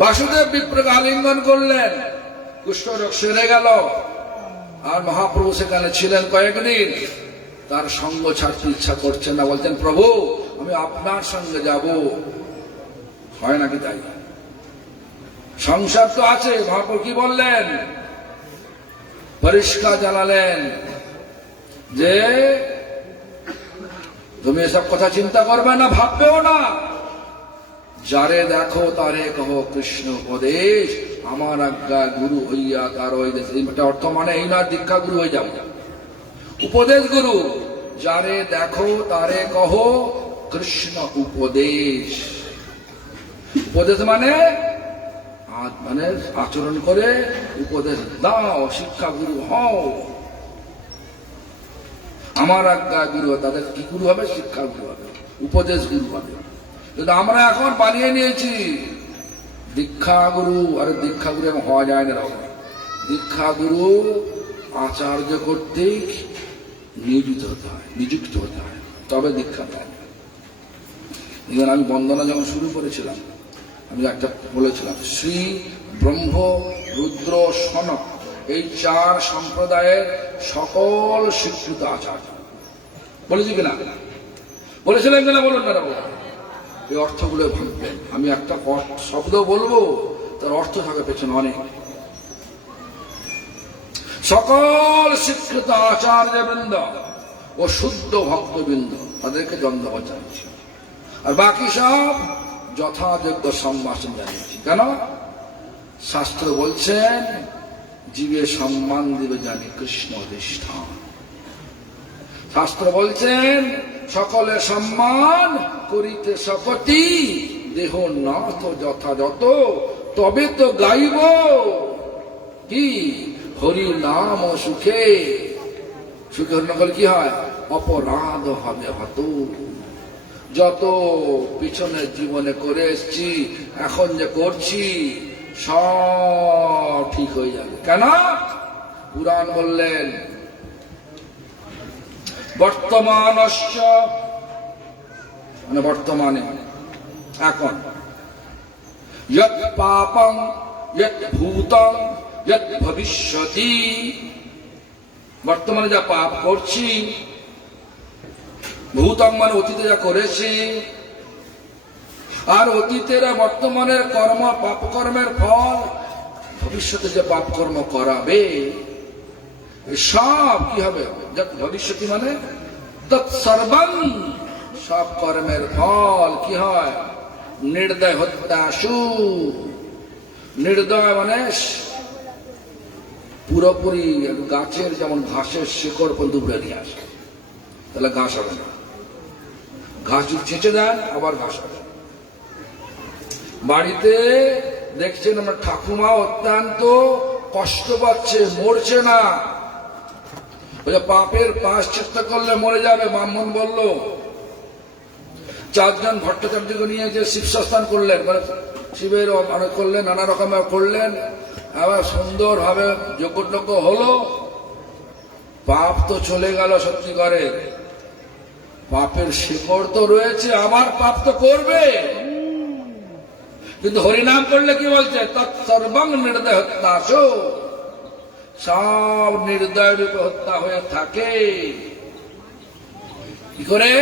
বাসুদেব বিপ্রকে আলিঙ্গন করলেন, কুষ্ঠরোগ সেরে গেল। আর মহাপ্রভু সেখানে ছিলেন কয়েকদিন, তার সঙ্গ ছাড়তে ইচ্ছা করছেন না, বলছেন প্রভু আমি আপনার সঙ্গে যাব। হয় নাকি তাই? সংসার তো আছে। মহাপ্রভু কি বললেন, পরিষ্কার জানালেন যে তুমি এসব কথা চিন্তা করবে না, ভাববেও না, যারে দেখো তারে কহ কৃষ্ণ উপদেশ, আমার আজ্ঞা গুরু হইয়া তার ওই দেশ। এটা অর্থ মানে এই নয় দীক্ষা গুরু হয়ে যাও, উপদেশ গুরু। যারে দেখো তারে কহ কৃষ্ণ উপদেশ। উপদেশ মানে মানে আচরণ করে উপদেশ দাও, শিক্ষা গুরু হও। আমার আজ্ঞা গুরু, তাদের কি গুরু হবে, শিক্ষা গুরু হবে, উপদেশ গুরু হবে। কিন্তু আমরা এখন বানিয়ে নিয়েছি দীক্ষা গুরু। আরে দীক্ষা গুরু এখন হওয়া যায় না। দীক্ষা গুরু আচার্য কর্তৃক নিযুক্ত হতে হয়, তবে দীক্ষা দেয়। আমি বন্দনা যখন শুরু করেছিলাম, আমি একটা বলেছিলাম শ্রী ব্রহ্ম রুদ্র সনক, এই চার সম্প্রদায়ের সকল স্বীকৃত আচার্য। বলেছি কিনা? বলেছিলেন কিনা বলুন না? এই অর্থগুলো ভাববেন। আমি একটা শব্দ বলবো, তার অর্থ থাকে পেছনে অনেক। সকল স্বীকৃত আচার্যবৃন্দ ও শুদ্ধ ভক্তবৃন্দ, তাদেরকে দণ্ডবত জানিয়েছি। আর বাকি সব যথাযোগ্য সম্ভাষণ জানিয়েছি। কেন? শাস্ত্র বলছেন জীবে সম্মান দিবে জানি কৃষ্ণ অধিষ্ঠান। শাস্ত্র বলছেন সকলে সম্মান করিতে শপথি, দেহ না তো যথাযথ, তবে তো গাইব কি হরি নাম সুখে। সুখে হরি নাম বলে কি হয়? অপরাধ হবে হত। যত পিছনের জীবনে করে এসছি, এখন যে করছি সব ঠিক হয়ে যাবে। কেন? পুরাণ বললেন বর্তমানস্য, মানে বর্তমানে এখন, যৎ পাপং যৎ ভূতং যৎ ভবিষ্যতি, বর্তমানে যা পাপ করছি, ভূতং মানে অতীতে যা করেছি, আর অতীতের বর্তমানের কর্ম পাপ কর্মের ফল ভবিষ্যতে যে পাপ কর্ম করাবে সব কি হবে? ভবিষ্যৎ মানে তৎসর্বং, সব কর্মের ফল কি হয়? নির্দয় হত্যাসু। নির্দয় মানে পুরোপুরি গাছের যেমন ঘাসের শিকড় পর্যন্ত উপরে নিয়ে আসে, তাহলে ঘাস হবে না। ঘাস যদি ছেঁচে দেন আবার ঘাস হবে। বাড়িতে দেখছেন আমার ঠাকুমা অত্যন্ত কষ্ট পাচ্ছে, মরছে না। ওই যে পাপের প্রায়শ্চিত্ত করলে মরে যাবে, ব্রাহ্মণ বলল। 4 জন ভট্টাচার্যকে নিয়ে যে শিবস্থান করলেন, মানে শিবের অনেক করলেন, নানা রকমের করলেন, আবার সুন্দর ভাবে যজ্ঞ হলো। পাপ তো চলে গেল সত্যি করে, পাপের শিকড় তো রয়েছে, আবার পাপ তো করবে। কিন্তু হরিনাম করলে কি বলছে? তৎসর্বং নির্দয় হত্যাসু, সব নির্দয় রূপে হত্যা হয়ে থাকে। কি করে?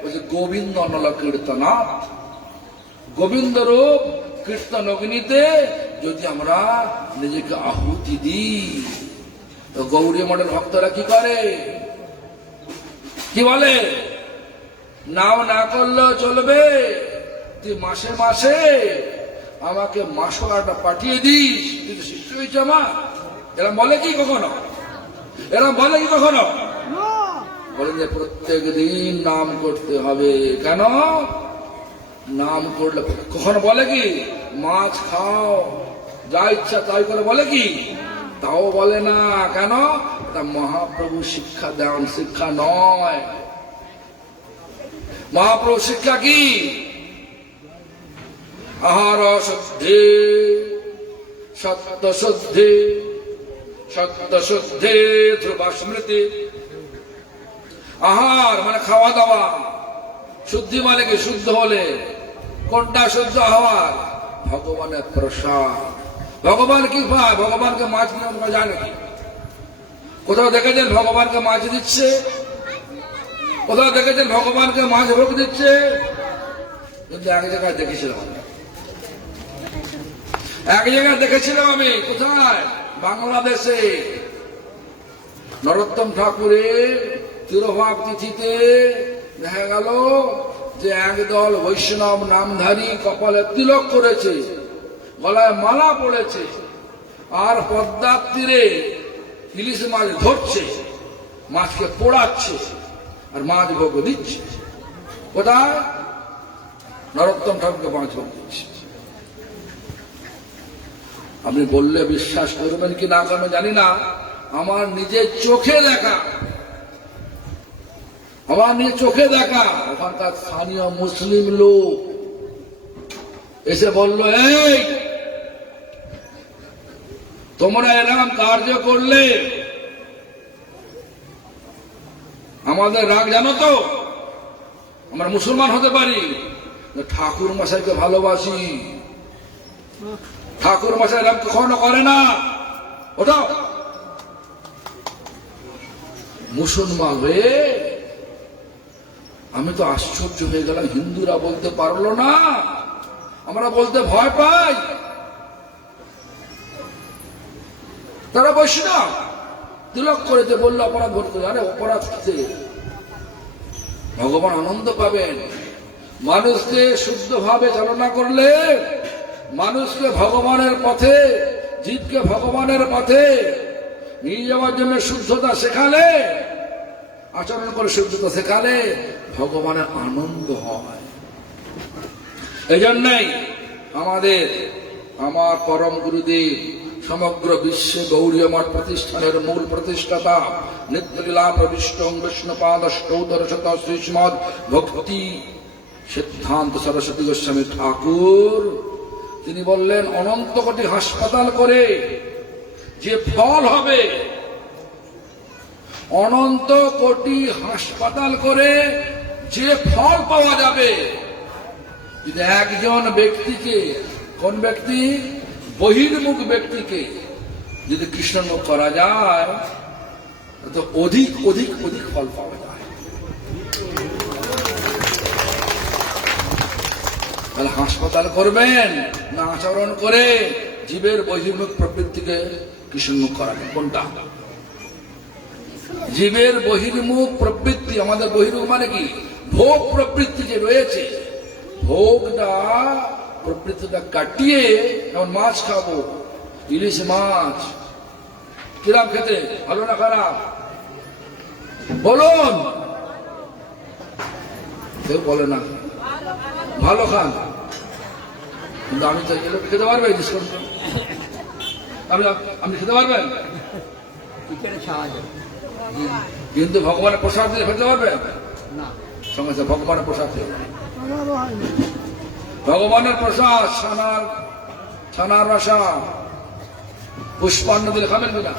বলছে গোবিন্দ নল কীর্তনাথ, গোবিন্দ রূপ কীর্তন অগ্নিতে যদি আমরা নিজেকে আহুতি দিই, তো গৌরী মঠের ভক্তরা কি করে? কি বলে? নাও না করলেও চলবে, তুই মাসে মাসে আমাকে মাসোয়াটা পাঠিয়ে দিস, তুই তো শিষ্য হয়েছে আমার। এরা বলে কি কখনো? এরা বলে কি কখনো? বলেন যে প্রত্যেক দিন নাম করতে হবে। কেন? নাম করলে কখনো বলে কি মাছ খাও, যা ইচ্ছা তাই করে বলে কি? তাও বলে না। কেন? এটা মহাপ্রভু শিক্ষা দেন, শিক্ষা নয়। মহাপ্রভু শিক্ষা কি? আহার শুদ্ধি, সত্য শুদ্ধি, সত্য শুদ্ধি ধ্রুবা স্মৃতি। আহার মানে খাওয়া দাওয়া, শুদ্ধি মানে কি? শুদ্ধ হলে কোনটা শুদ্ধ আহার? ভগবানের প্রসাদ। ভগবান কি পায়? ভগবানকে মাছ দিয়ে যায় নাকি? কোথাও দেখেছেন ভগবানকে মাছ দিচ্ছে? কোথাও দেখেছেন ভগবানকে মাছ ভোগ দিচ্ছে? কিন্তু এক জায়গায় দেখেছিলাম আমি, এক জায়গায় দেখেছিলাম আমি। কোথায়? বাংলাদেশে নরোত্তম ঠাকুরের তিরোভাব তিথিতে দেখা গেল যে একদল বৈষ্ণব নামধারী কপালে তিলক করেছে, গলায় মালা পড়েছে, আর পদ্মার তীরে ইলিশ মাছ ধরছে, মাছকে পোড়াচ্ছে আর মাছ ভোগ দিচ্ছে। কোথায়? নরোত্তম ঠাকুরকে মাছ ভোগ দিচ্ছে। আপনি বললে বিশ্বাস করবেন কি না করবেন জানি না, আমার নিজের চোখে দেখা, আমার নিজের চোখে দেখা ওখানকার স্থানীয় মুসলিম লোক এসে বলল, এই তোমরা এরকম কার্য করলে আমাদের রাগ জানো তো? আমরা মুসলমান হতে পারি, ঠাকুর মশাইকে ভালোবাসি, ঠাকুর মশাই এরকম কখনো করে না। ওটাও মুসলমান হয়ে আমি তো আশ্চর্য হয়ে গেলাম, হিন্দুরা বলতে পারলো না, আমরা বলতে ভয় পাই। তারা বৈষ্ণব তিলক করেছে, বললো অপরাধ করতে। আরে অপরাধ করতে ভগবান আনন্দ পাবেন। মানুষকে শুদ্ধভাবে চালনা করলে, মানুষকে ভগবানের পথে, জীবকে ভগবানের পথে নিয়ে যাওয়ার জন্য শুদ্ধতা শেখালে, আচরণ করে শুদ্ধতা শেখালে ভগবানের আনন্দ হয়। এই জন্যই আমার পরম গুরুদেব সমগ্র বিশ্বে গৌড়ীয় মঠ প্রতিষ্ঠানের মূল প্রতিষ্ঠাতা নিত্যলীলা প্রবিষ্ট বিষ্ণুপাদ অষ্টৌদশত শ্রীশ্মদ ভক্তি সিদ্ধান্ত সরস্বতী গোস্বামী ঠাকুর তিনি বললেন, অনন্ত কোটি হাসপাতাল করে যে ফল হবে, অনন্ত কোটি হাসপাতাল করে যে ফল পাওয়া যাবে, যদি একজন ব্যক্তিকে, কোন ব্যক্তি? বহির্মুখ ব্যক্তিকে যদি কৃষ্ণমুখ করা যায় তো অধিক অধিক অধিক ফল পাওয়া যায়। তাহলে হাসপাতাল করবেন না আচরণ করে জীবের বহির্মুখ প্রবৃত্তিকে কৃষ্ণমুখ করা যায়। কোনটা? জীবের বহির্মুখ প্রবৃত্তি, আমাদের বহির্মুখ মানে কি? ভোগ প্রবৃত্তি যে রয়েছে, ভোগটা প্রবৃত্তিটা কাটিয়ে, যেমন মাছ খাবো, ইলিশ মাছ, কিরাম খেতে, ভালো না খারাপ? বলুন। কেউ বলে না ভালো খান, কিন্তু আমি তো এগুলো খেতে পারবে? আপনি খেতে পারবেন? কিন্তু ভগবানের প্রসাদ দিয়ে খেতে পারবেন না। সঙ্গে সঙ্গে ভগবানের প্রসাদ দিয়ে, ভগবানের প্রসাদ, ছানার রসা, পুষ্পান্ন দিলে খাবেন কিনা?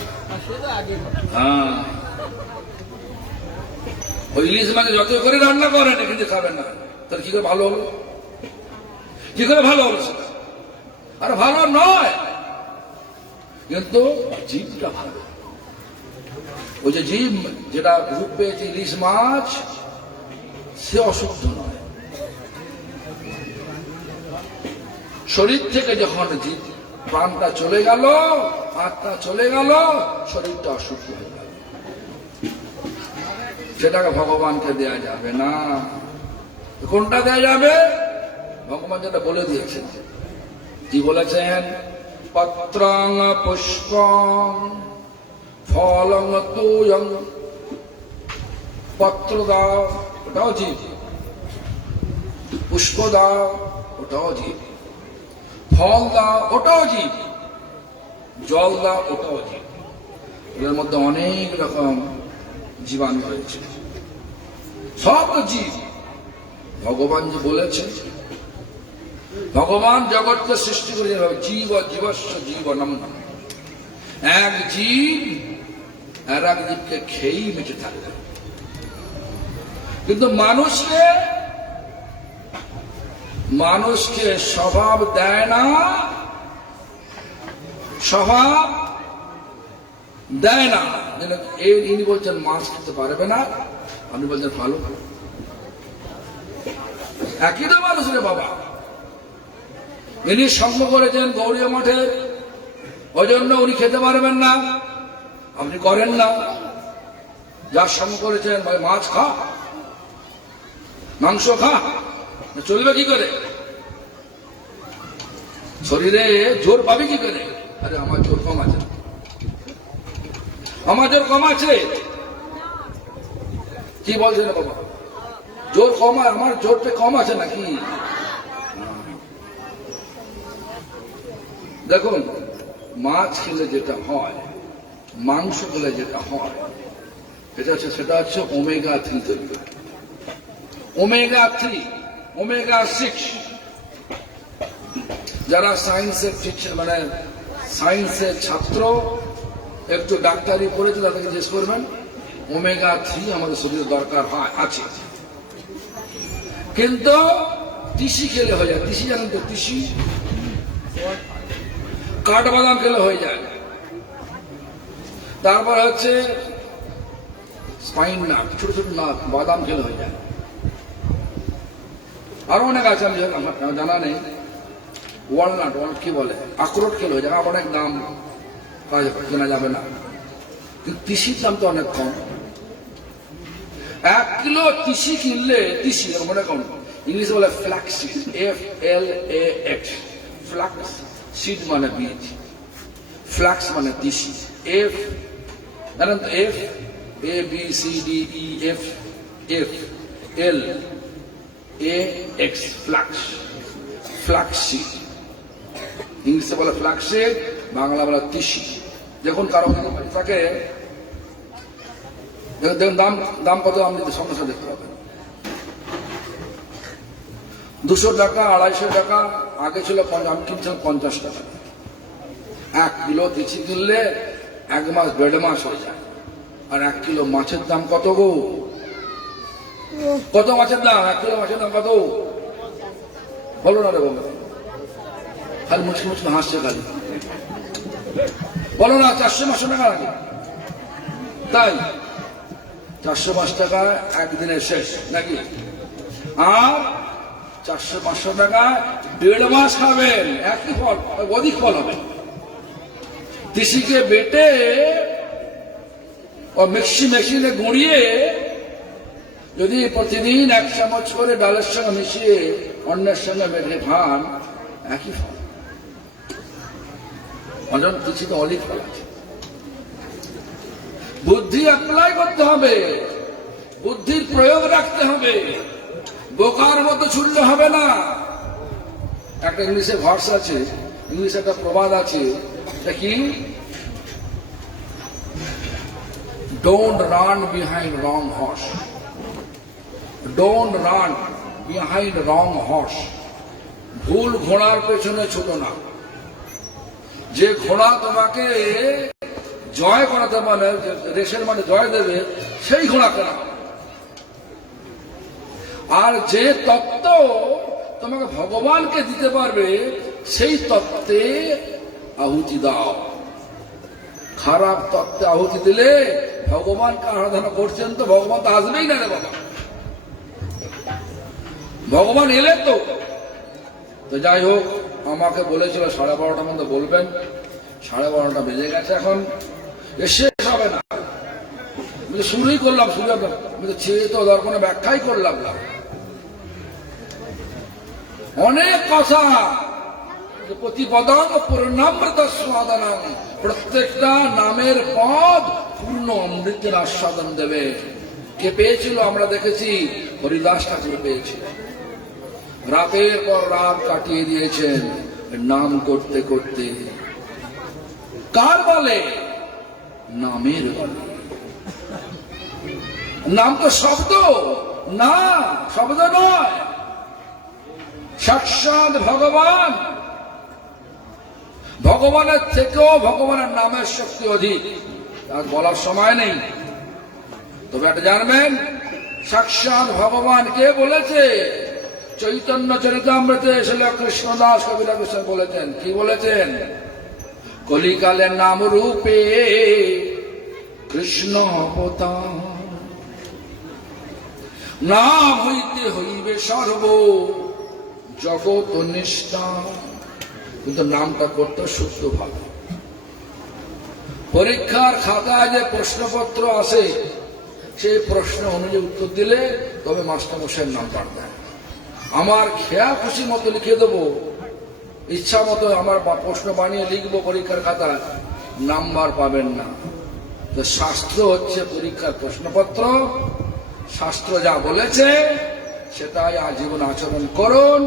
হ্যাঁ, ওই ইলিশ মাছ যত করে রান্না করেন কিন্তু খাবেন না, তাহলে কি করে ভালো হলো? কি করে ভালো হলো সেটা? আর ভালো নয়, কিন্তু জীবটা ভালো। ওই যে জীব যেটা রূপ পেয়েছে ইলিশ মাছ, সে অশুদ্ধ নয়। শরীর থেকে যখন জীব প্রাণটা চলে গেল, আত্মা চলে গেল, শরীরটা অশুদ্ধ হয়ে গেল, সেটাকে ভগবানকে দেয়া যাবে না। কোনটা দেয়া যাবে? ভগবান যেটা বলে দিয়েছেন। কি বলেছেন? পত্রং পুষ্পং ফলং তোয়ং। পত্র দাও, ওটাও জীব। পুষ্প দাও, ওটাও জীব। ফল দাও, ওটাও জীব। জল দাও, ওটাও জীব। এর মধ্যে অনেক রকম জীবাণু রয়েছে, সব জীব। ভগবান যে বলেছে, ভগবান জগৎকে সৃষ্টি করে জীব জীবস্ব জীবনম। এক জীব আর এক জীবকে খেয়েই বেঁচে থাকবে। কিন্তু মানুষকে স্বভাব দেয় না, স্বভাব দেয় না। ইনি বলছেন মাছ খেতে পারবে না, আপনি বলছেন ভালো। একই তো মানুষ রে বাবা। ইনি সঙ্গ করেছেন গৌরীয় মঠে, ওই জন্য উনি খেতে পারবেন না, আপনি করেন না। যার সঙ্গ করেছেন ভাই মাছ খা, মাংস খা, চলবে কি করে? শরীরে জোর পাবে কি করে? আরে আমার জোর কম আছে, আমার জোর কম আছে। কি বলছেন বাবা? জোর কম, আমার জোরটা কম আছে নাকি? দেখুন, মাছ খেলে যেটা হয়, মাংস খেলে যেটা হয়, সেটা হচ্ছে ওমেগা 3 তৈরি করে। Omega 3, omega 6। যারা সায়েন্সের মানে সায়েন্সের ছাত্র, একটু ডাক্তারি পড়েছে, তাদেরকে জিজ্ঞেস করবেন। ওমেগা 3 আমাদের শরীরে দরকার হয়, আছে। কিন্তু তিসি খেলে হয়ে যায়। তিসি জানেন তো? তিসি, কাঠবাদাম খেলে হয়ে যায়। তারপর হচ্ছে স্পাইন নাট, ছোট ছোট নাট, বাদাম খেলে হয়ে যায়। আরো অনেক আছে, আমার জানা নেই। ওয়ালনাট, কি বলে, আখরোট খেলে হয়ে যায়। অনেক দাম, কেনা যাবে না। কিন্তু তিসির দাম তো অনেক কম। 1 কিলো তিসি কিনলে, তিসি মনে কম, ইংলিশে বলে flax seed, FLAX, flax seed মানে বীজ, ফ্লাক্স মানে তিসি। F জানেন তো? F ABCDEF, FLAX, flax, flax seed. ইংলিশে বলে ফ্লাক্স সিড, বাংলা বলে তিসি। যখন কারো থাকে, দেখুন দাম কত, আপনি সঙ্গে সঙ্গে দেখতে পাবেন। 200 টাকা, 250 টাকা, আগে ছিল, আমি কিনছিলাম 50 টাকা। 1 কিলো তিসি কিনলে 1 মাস 1.5 মাস হয়ে যায়। আর 1 কিলো মাছের দাম কত গো? কত মাছের দাম? 1 কিলো মাছের দাম কত? বলো না রে বলো, খালি মুচকি মুচকি হাসছে খালি। বলো না, 400-500 টাকা লাগে। তাই 400-500 টাকা একদিনের শেষ নাকি? আর 400-500 টাকা 1.5 মাস খাবেন, একই ফল, অধিক ফল হবে। তিসিকে বেটে ও মিক্সি মেশিনে গুঁড়িয়ে যদি প্রতিদিন 1 চামচ করে ডালের সঙ্গে মিশিয়ে অন্যের সঙ্গে বেঁধে খান, একই ফল। অজন তিসিতে অলিভ ফল আছে। বুদ্ধি অ্যাপ্লাই করতে হবে, বুদ্ধির প্রয়োগ রাখতে হবে, বোকার মতো ছুটলে হবে না। একটা ইংলিশে ভার্স আছে, ইংলিশে একটা প্রবাদ আছে, এটা কি? Don't run behind wrong horse, don't run behind wrong horse. ভুল ঘোড়ার পেছনে ছোট না। যে ঘোড়া তোমাকে জয় করাতে মানে রেসের মানে জয় দেবে, সেই ঘোড়া কেনা। আর যে তত্ত্ব তোমাকে ভগবানকে দিতে পারবে, সেই তত্ত্বে আহুতি দাও। খারাপ তত্ত্বে আহুতি দিলে ভগবানকে আরাধনা করছেন তো ভগবান তো আসবেই না রে বাবা। ভগবান এলেন তো। যাই হোক, আমাকে বলেছিল 12:30টার মধ্যে বলবেন, 12:30 বেজে গেছে, এখন শেষ হবে না। শুরুই করলাম, ছেড়ে তো কোনো ব্যাখ্যাই করলাম না। অনেক কথা, প্রতিপদাং পূর্ণামৃত স্বাদনাং, প্রত্যেকটা নামের পদ পূর্ণ অমৃতের আস্বাদন দেবে। কে পেয়েছিল? আমরা দেখেছি হরিদাস ঠাকুর পেয়েছিল। রাতের পর রাত কাটিয়ে দিয়েছেন নাম করতে করতে। কার বলে? নামের বলে। নাম তো শব্দ না, শব্দ নয়, সাক্ষাৎ ভগবান। ভগবানের থেকেও ভগবানের নামের শক্তি অধিক, তার বলার সময় নেই। তবে একটা জানবেন, সাক্ষাৎ ভগবান কে বলেছে? চৈতন্য চরিতামৃতে শ্রী কৃষ্ণদাস কবিরা কৃষ্ণ বলেছেন। কি বলেছেন? কলিকালের নাম রূপে কৃষ্ণ অবতার, নাম হইতে হইবে সর্ব জগৎ নিষ্ঠা। কিন্তু নামটা করতে শুদ্ধ ভাবে। পরীক্ষার খাতায় যে প্রশ্নপত্র আসে, সেই প্রশ্ন অনুযায়ী উত্তর দিলে তবে মাস্টারমশাইয়ের নাম পাঠবে। আমার খেয়া খুশি মতো লিখে দেবো, ইচ্ছা মতো আমার প্রশ্ন বানিয়ে লিখবো পরীক্ষার খাতায়, নাম্বার পাবেন না। তো শাস্ত্র হচ্ছে পরীক্ষার প্রশ্নপত্র। শাস্ত্র যা বলেছে সেটাই আজীবন আচরণ করুন।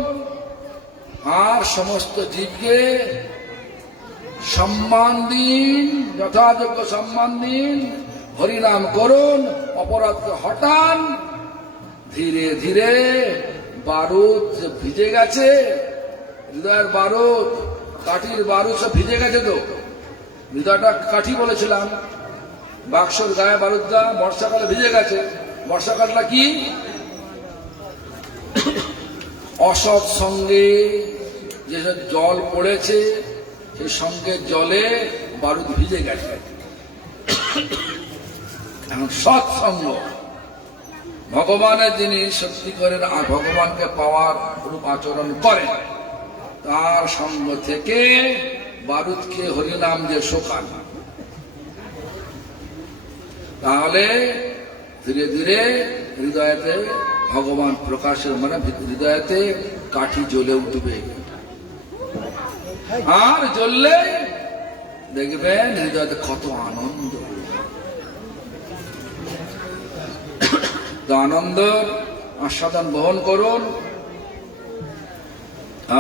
আর সমস্ত জীবকে সম্মান দিন, যথাযোগ্য সম্মান দিন, হরিনাম করুন, অপরাধকে হটান। ধীরে ধীরে বারুদ ভিজে গেছে, হৃদয়ের বারুদ, কাঠির বারুদ সব ভিজে গেছে। তো হৃদয়টা কাঠি বলেছিলাম, বাক্সর গায়ে বারুদটা বর্ষাকালে ভিজে গেছে। বর্ষাকালটা কি? অসৎ সঙ্গে যেসব জল পড়েছে, সেই সঙ্গে জলে বারুদ ভিজে গেছে। এখন সৎসঙ্গ, ভগবানের যিনি সত্যি করেন, ভগবানকে পাওয়ার রূপ আচরণ করেন, তার সঙ্গ থেকে বারুদকে হরিনাম যে শোকান, তাহলে ধীরে ধীরে হৃদয়তে ভগবান প্রকাশের মানে হৃদয়তে কাঠি জ্বলে উঠবে। আর জ্বললে দেখবেন হৃদয়তে কত আনন্দ। আনন্দ আস্বাদন বহন করুন।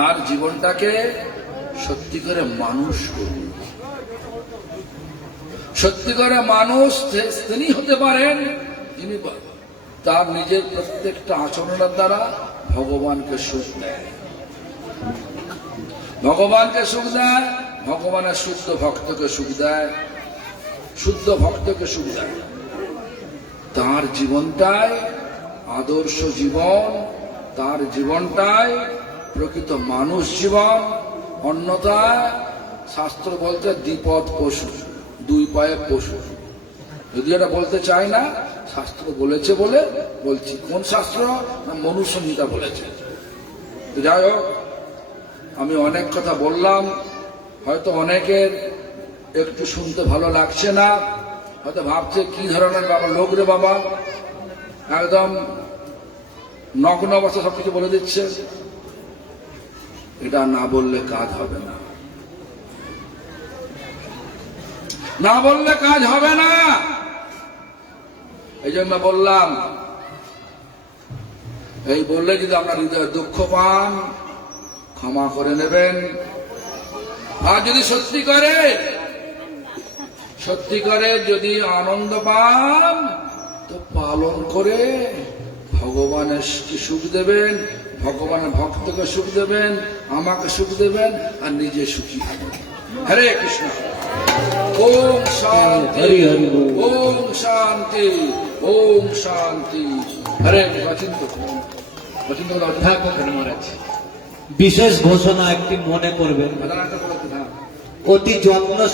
আর জীবনটাকে সত্যি করে মানুষ করুন। সত্যি করে মানুষ তিনি হতে পারেন যিনি তার নিজের প্রত্যেকটা আচরণের দ্বারা ভগবানকে সুখ দেয়। ভগবানকে সুখ দেয়, ভগবানের শুদ্ধ ভক্তকে সুখ দেয়, শুদ্ধ ভক্তকে সুখ দেয়। তার জীবনটাই আদর্শ জীবন, তার জীবনটাই প্রকৃত মানুষ জীবন। অন্যথায় শাস্ত্র বলতে দ্বিপদ পশু, 2 পায়ে পশু। যদি এটা বলতে চাই না, শাস্ত্র বলেছে বলে বলছি। কোন শাস্ত্র? না, মনুসংহিতা বলেছে। যাই হোক, আমি অনেক কথা বললাম, হয়তো অনেকের একটু শুনতে ভালো লাগছে না, হয়তো ভাবছে কি ধরনের বাবা লোক রে বাবা, একদম নগ্ন অবস্থা সবকিছু বলে দিচ্ছে। এটা না বললে কাজ হবে না, না বললে কাজ হবে না। এই জন্য বললাম, এই বললে যদি আপনার হৃদয়ে দুঃখ পান ক্ষমা করে নেবেন। আর যদি সত্যি করে যদি আনন্দ পান তো পালন করে ভগবানের সুখ দেবেন, ভগবানের ভক্তকে সুখ দেবেন, আমাকে সুখ দেবেন, আর নিজে সুখী হবেন। হরে কৃষ্ণ। ওম শান্তি, ওম শান্তি, ওম শান্তি। হরে বিশেষ ঘোষণা একটি মনে করবেন, অতি যত্ন